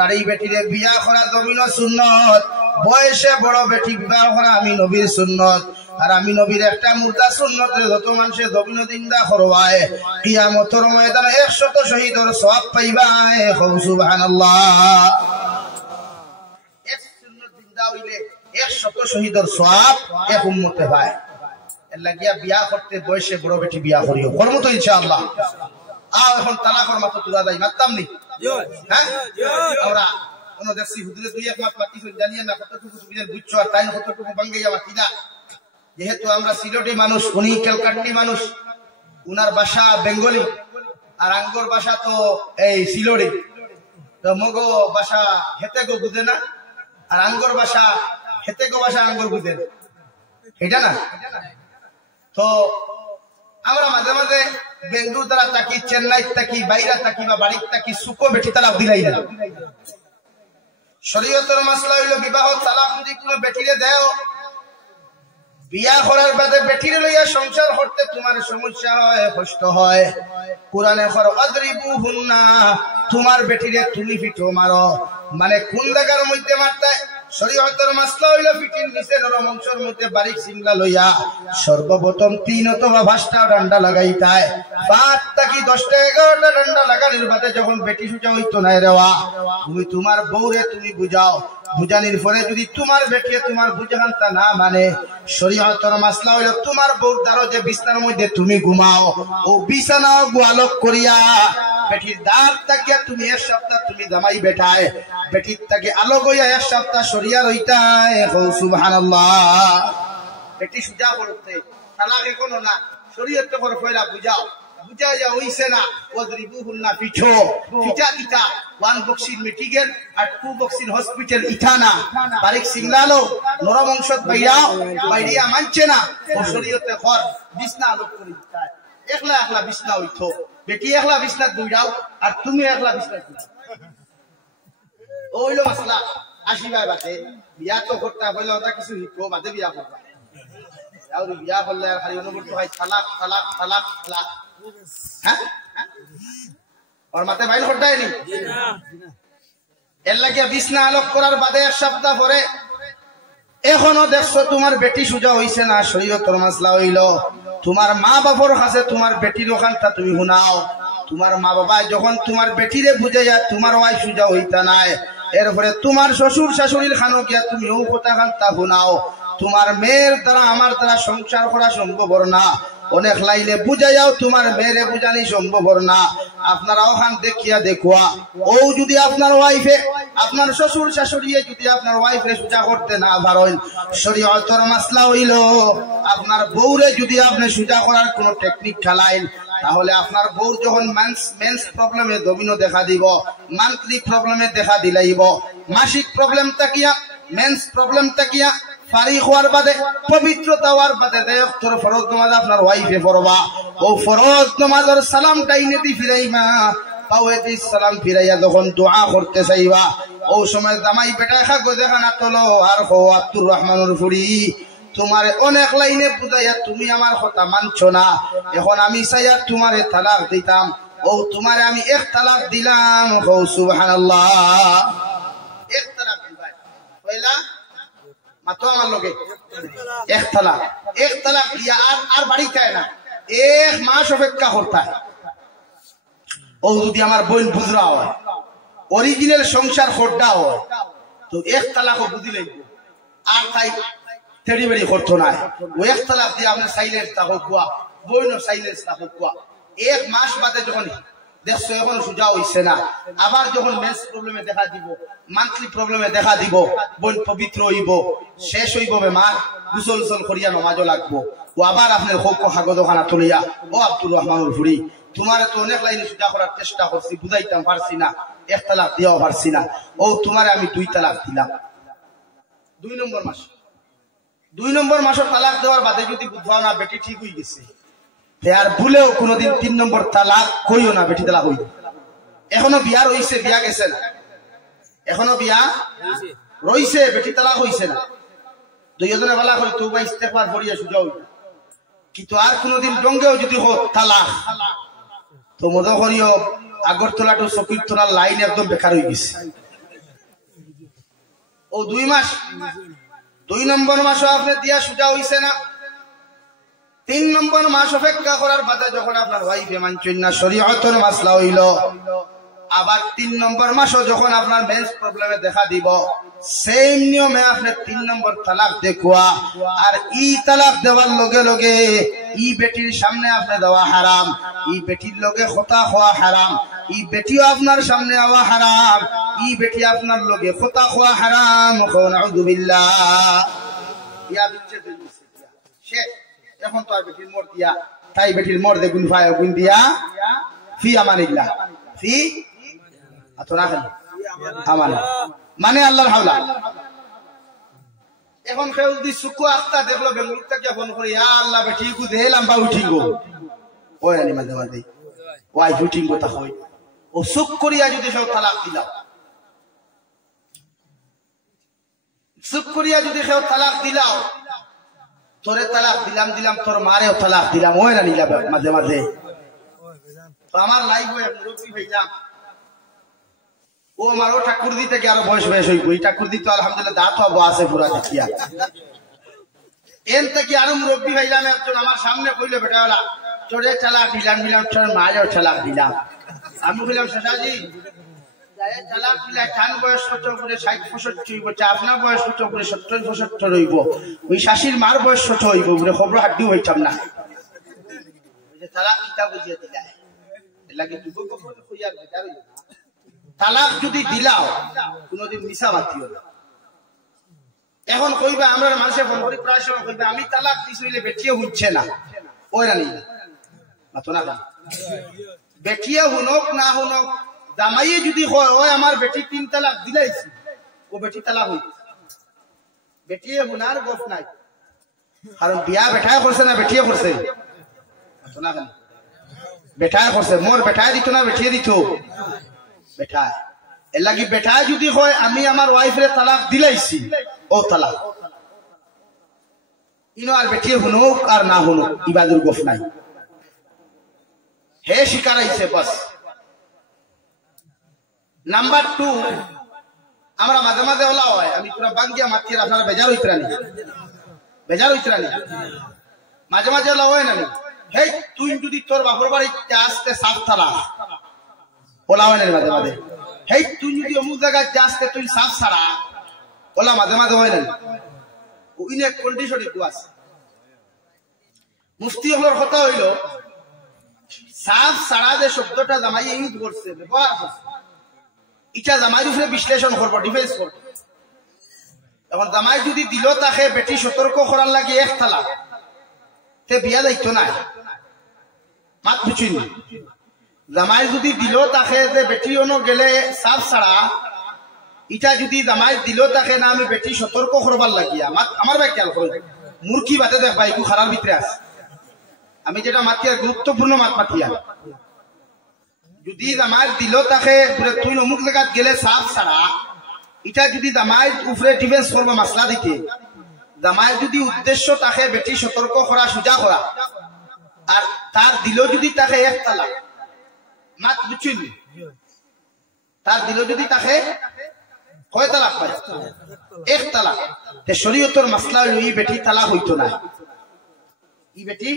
নারী বেটিরে বিয়া করা জমিন সুন্নত, বয়সে বড় বেটি বিবাহ করা আমি নবীর সুন্নত। আর আমি নবীর একটা মুর্দা সুন্নত যত মানুষে জমিন জিন্দা করবায়, কিয়ামতের ময়দানে 100 শহীদের সওয়াব পাইবাই। সুবহানাল্লাহ। এক সুন্নত জিন্দা হইলে 100 শহীদের সওয়াব এক উম্মতে পায়। এর লাগিয়া বিয়া করতে বয়সে বড় বেটি বিয়া করিও, করব তো ইনশাআল্লাহ। এখন তালাকের মাথা তুলা যায়, মারতাম নি? হ্যাঁ, আমরা কোন দেখছি হুজুরে 2-1 মাস পাতি জানিয়ে না কতটুকু সুবিধার বুঝছো, আর তাই কতটুকু বাঙ্গাইয়া মাতি না। যেহেতু আমরা সিলেটি মানুষ, উনি ক্যালকাট্টি মানুষ, উনার ভাষা বেঙ্গলি, আর আঙ্গর ভাষা তো এই সিলোড়ি, তো মগো ভাষা হেতে গো বুঝে না, আর আঙ্গর ভাষা হেতে গো ভাষা আঙ্গর বুঝে না। এটা না তো আমরা মাঝে মাঝে বেঙ্গুর দ্বারা থাকি, চেন্নাই থাকি, বাইরে থাকি বা বাড়ির থাকি, সুকো বেটি তালাক দিলাই না। শরীয়তের মাসলা হইল বিবাহ তালাক যদি কোনো বেটিরে দেও, বিয়া করার বাদে বেটিরে লইয়া সংসার করতে তোমার সমস্যা হয়, কষ্ট হয়, কোরআনে কর আদরিবুহুন্না, তোমার বেটিরে তুমি পিঠো মারো। মানে কোন জায়গার মধ্যে মারতে? শরীয়তের মাসলা হইল পিঠির নিচে নরম অংশের মধ্যে বারিক সিংলা লইয়া সর্বপ্রথম 3 অথবা 5টা ডান্ডা লাগাইতায়। 5 থেকে 10টা 11টা ডান্ডা লাগানোর বাদে যখন বেটি সুজা হইতো না রেওয়া, তুমি তোমার বউরে তুমি বুঝাও। বুঝানির পরে যদি তোমার বেটিয়ে তোমার বুঝানতা না মানে, শরীয়তের মাসলা হইল তোমার বউর দ্বারা যে বিছানার মধ্যে তুমি ঘুমাও, ও বিছানাও গোয়ালক করিয়া বেটির দাঁত তাকিয়া তুমি 1 সপ্তাহ তুমি জামাই বেটায়, বেটির তাকে আলো গইয়া 1 সপ্তাহ সরিয়া রইতায়। সুবহানাল্লাহ। বেটি সুজা করতে তালাক এখনো না, শরীয়ত কর ফয়লা বুঝাও, বুঝাইয়া হইছে না, ওয়াদরিবুহুন্না পিঠো পিঠা দিতা। 1 বক্সিন মেডিকেল আর 2 বক্সিন হসপিটাল ইথানা বারিক সিংলালো নরম অংশত বাইরিয়া মানছে না, ও শরীয়তে কর বিছনা আলোক করে দিতায়। একলা একলা বিছনা হইতো, বেটি একলা বিছনা দুইরাও আর তুমি একলা বিছনা দুইরাও। ওইলো মাসলা। আসিবা বাতে বিয়া তো করতে হইলো ওটা কিছু হিকো বাদে বিয়া করবা। আর বিয়া করলে আর খালি অনুভূত হয় তালাক তালাক তালাক তালাক। হ্যাঁ আর মাতে বাইল হটায়নি এর লাগিয়া বিছনা আলোক করার বাদে 1 সপ্তাহ পরে এখনো দেখছো তোমার বেটি সুজা হইছে না। শরীয়তের মাসলা হইল তোমার মা বাবার কাছে তোমার বেটির ওখানটা তুমি শুনাও। তোমার মা বাবা যখন তোমার বেটিরে বুঝাইয়া তোমার ওয়াই সুজা হইতা নাই, এরপরে তোমার শ্বশুর শাশুড়ির খানো গিয়া তুমি ও কথা খানটা শুনাও। তোমার মেয়ের দ্বারা আমার দ্বারা সংসার করা সম্ভব না, অনেক লাইনে বুঝাইয়াও তোমার মেয়েরে বুঝানি সম্ভব না। আপনারা ওখান দেখিয়া দেখুয়া, ও যদি আপনার ওয়াইফে আপনার শ্বশুর শাশুড়ি যদি আপনার ওয়াইফে সুজা করতে না পারেন, শরীয়তের মাসলা হইল আপনার বউরে যদি আপনি সুজা করার কোন টেকনিক খেলাইন, তাহলে আপনার বউ যখন মেন্স প্রবলেমে দমিনো দেখা দিব, মান্থলি প্রবলেমে দেখা দিলাইব, মাসিক প্রবলেম তাকিয়া মেন্স প্রবলেম তাকিয়া ফারিক হওয়ার বাদে পবিত্রতা হওয়ার বাদে তোর ফরজ নামাজ আপনার ওয়াইফে পড়বা। ও ফরজ নামাজের সালামটা ইনেতি ফিরাইবা, পাওয়েতি সালাম ফিরাইয়া যখন দোয়া করতে চাইবা, ও সময় জামাই বেটা খাগো দেখা না তোলো আর হো আব্দুর রহমানুর ফুরি তোমারে অনেক লাইনে বুঝাইয়া তুমি আমার কথা মানছো না, এখন আমি চাইয়া তোমারে তালাক দিতাম, ও তোমারে আমি 1 তালাক দিলাম। হো সুবহানাল্লাহ। 1 তালাক দিবা পয়লা মাতো আমার লগে 1 তালাক দিয়া আর বাড়ি চায় না, 1 মাস অপেক্ষা করতে হয়। ও যদি আমার বোন বুঝরা হয়, অরিজিনাল সংসার খোড্ডা হয়, তো 1 তালাকও বুঝি লাগবে। আর তাই তেড়ি বেড়ি করতো না, ও 1 তালাক দিয়ে আপনার সাইলেন্স থাকুক কুয়া, বোনও সাইলেন্স থাকুক কুয়া। 1 মাস বাদে যখন দেখছো এখন সুজা হইছে না, আবার যখন মেন্স প্রবলেমে দেখা দিব, মান্থলি প্রবলেমে দেখা দিব, বোন পবিত্র হইব, শেষ হইব বেমার, গুসল উসল করিয়া নমাজও লাগবো, ও আবার আপনার হোক কাগজ খানা তুলিয়া, ও আব্দুর রহমানুর ফুরি তোমার তো অনেক লাইনে সুজা করার চেষ্টা করছি, বুঝাইতাম পারছি না, 1 তালাক দিয়াও পারছি না, ও তোমারে আমি 2 তালাক দিলাম। 2 নম্বর মাসের তালাক দেওয়ার বাদে যদি বুঝবাও না বেটি ঠিক হয়ে গেছে, আর ভুলেও কোনদিন 3 নম্বর তালাক কইও না, বেটি তালাক হইল। এখনো বিয়া রইছে, বিয়া গেছে না, এখনো বিয়া রইছে, বেটি তালাক হইছে না। 2 জনে বলা হই তো বা ইস্তেগফার করিয়া সুজা হইল, কিন্তু আর কোনদিন ডঙ্গেও যদি হোক তালাক, তো মনে করিও আগরতলা টু সকিরতলার লাইন একদম বেকার হয়ে গেছে। ও 2 মাস, 2 নম্বর মাসও আপনি দিয়া সুজা হইছে না, 3 নম্বর মাস অপেক্ষা করার বাদে যখন আপনার ওয়াইফে মানছেন না, শরীয়তের মাসলা হইল আবার 3 নম্বর মাসও যখন আপনার মেন্স প্রবলেমে দেখা দিব, সেম নিয়মে আপনি 3 নম্বর তালাক দেখুয়া। আর ই তালাক দেওয়ার লগে লগে ই বেটির সামনে আপনি দেওয়া হারাম, ই বেটির লগে কথা খাওয়া হারাম, ই বেটিও আপনার সামনে আওয়া হারাম, ই বেটি আপনার লগে কথা খাওয়া হারাম। নাউযুবিল্লাহ। ইয়া বিচ্ছে দিছে শেষ। এখন তো আর বেটির মোর দিয়া তাই বেটির মোর দেখুন ভাই গুণ দিয়া ফি আমানিল্লাহ, ফি আতনা আমানা মানে আল্লাহর হাওলা। এখন কেউ যদি সুকু আখতা দেখলো বেঙ্গুর থেকে ফোন করে আল্লাহ বেটি কু দে লম্বা উঠিব ওই আনি মাঝে মাঝে ওয়াই উঠিব তা হয় ও সুখ করিয়া যদি সব তালাক দিলাম সুখ করিয়া যদি কেউ তালাক দিলাও তোরে তালাক দিলাম তোর মারেও তালাক দিলাম ওই না নিলাম মাঝে মাঝে তো আমার লাইফ হয়ে মুরব্বী হইলাম ও আমার ও ঠাকুর দিতে কি আরো বয়স হইব ওই ঠাকুর দিতে আলহামদুলিল্লাহ দাঁত হবো আছে পুরা দেখিয়া এন থেকে আরো মুরব্বী হইলাম একজন আমার সামনে কইলে বেটাওয়ালা তোরে তালাক দিলাম তোর মারেও তালাক দিলাম আমি বললাম শাসাজি তালাক দিলে টান বয়স কত করে 60-65 হইব আপনার বয়স কত করে 70-75 হইব ওই শাশির মার বয়স কত হইব বলে খবর হাড্ডিও হইতাম না তালাক কিতা বুঝিয়ে দিলা লাগে যুবক কইয়ার বেটার তালাক যদি দিলাও কোনদিন মিছা মাতিও না এখন কইবা আমরা মানুষে ফোন করি প্রায় সময় কইবা আমি তালাক দিছি হইলে বেটিও হচ্ছে না ওই রানি মাতো না বেটিয়া হুনক না হুনক জামাইয়ে যদি হয় ওই আমার বেটি 3 তালাক দিলাইছি ও বেটি তালাক হই বেটিয়ে হুনার গপ নাই কারণ বিয়া বেটায় করছে না বেটিয়ে করছে মাতো না বেটায় করছে মোর বেটায় দিত না বেটিয়ে দিত বেটায় এর লাগি বেটায় যদি হয় আমি আমার ওয়াইফরে তালাক দিলাইছি ও তালাক ইনো আর বেটিয়ে হুনুক আর না হুনুক ইবাদুর গফ নাই হে শিকার আইছে বাস নাম্বার 2 আমরা মাঝে মাঝে ওলা হয় আমি পুরা বাঙ্গিয়া মাতিয়ে আপনারা বেজার হইতরানি মাঝে মাঝে ওলা হয় না হে তুই যদি তোর বাপর বাড়িতে আসতে সাফ থালা ওলা হয় না মাঝে মাঝে হে তুই যদি অমুক জায়গায় আসতে তুই সাফ ছাড়া ওলা মাঝে মাঝে হয় না ওই এক কন্ডিশন একটু আছে মুফতি হলোর কথা হইল সাফ ছাড়া যে শব্দটা জামাই ইউজ করছে ব্যবহার করছে এটা জামাইয়ের উপরে বিশ্লেষণ করবো ডিফেন্স করবো এখন জামাই যদি দিল তাকে বেটি সতর্ক করার লাগে এক তালাক তে বিয়া দায়িত্ব নাই মাত বুঝিনি জামাই যদি দিল তাকে যে বেটি অনো গেলে সাফ ছাড়া এটা যদি জামাই দিল তাকে না আমি বেটি সতর্ক করবার লাগিয়া আমার ভাই খেয়াল করো মূর্খি বাতে দেখ ভাই খারাপ ভিতরে আছে আমি যেটা মাতিয়া গুরুত্বপূর্ণ মাত মাতিয়া যদি জামাই দিল তাকে তুই অমুক জায়গায় গেলে সাফ ছাড়া এটা যদি জামাই উপরে ডিফেন্স করবো মাসলা দিতে জামাই যদি উদ্দেশ্য তাকে বেটি সতর্ক করা সুজা করা আর তার দিল যদি তাকে এক তালাক মাত বুঝছিল তার দিল যদি তাকে কয় তালাক পায় এক তালাক তে শরীয়তের মাসলা ই বেটি তালাক হইতো না ই বেটি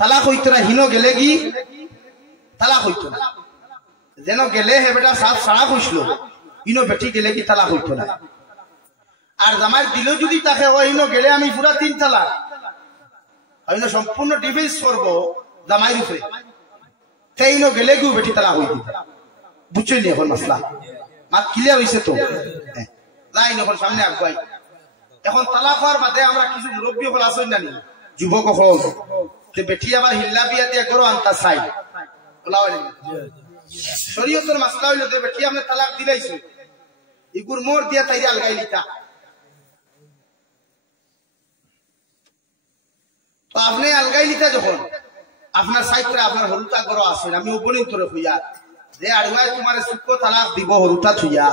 তালাক হইতো না হিনো গেলে কি তালাক হইতো না যেন গেলে হে বেটা সাফ ছাড়া কইছিল ইনো বেটি গেলে কি তালাক হইতো না আর জামাই দিল যদি তাকে ও ইনো গেলে আমি পুরা 3 তালাক আমি সম্পূর্ণ ডিফেন্স করবো জামাইয়ের উপরে তাই ইনো গেলে কি বেটি তালাক হইতো বুঝছনি এখন মাসলা মাত ক্লিয়ার হইছে তো যাই এখন সামনে আগুয়াই এখন তালাক হওয়ার বাদে আমরা কিছু মুরব্বী হল আসেন জানি যুবক হল তে বেটি আবার হিল্লা বিয়া দিয়ে করো আনতা চাই শরীয়তের মাসলা হইল যে বেটি আপনি তালাক দিলাইছে ইগুর মোর দিয়া তাইরে আলগাই লিতা তো আপনি আলগাই লিতা যখন আপনার সাইডে আপনার হরুতা করো আসেন আমি উপনীত রে হইয়া যে আড়ুয়ায় তোমার সুখ তালাক দিব হরুতা থুইয়া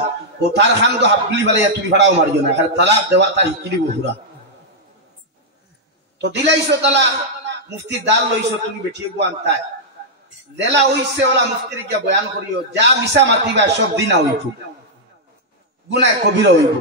ও তার খান তো হাফলি বাড়াইয়া তুমি ভাড়াও মারিও না কারণ তালাক দেওয়া তার হিকিলি বহুরা তো দিলাইছো তালাক মুফতি দাল লইছো তুমি বেটিয়ে গুয়ান্তায় জেলা হইছে ওলা মুফতির গিয়া বয়ান করিও যা মিশা মাতিবা সব দিনা হইব গুনাহ কবিরা হইব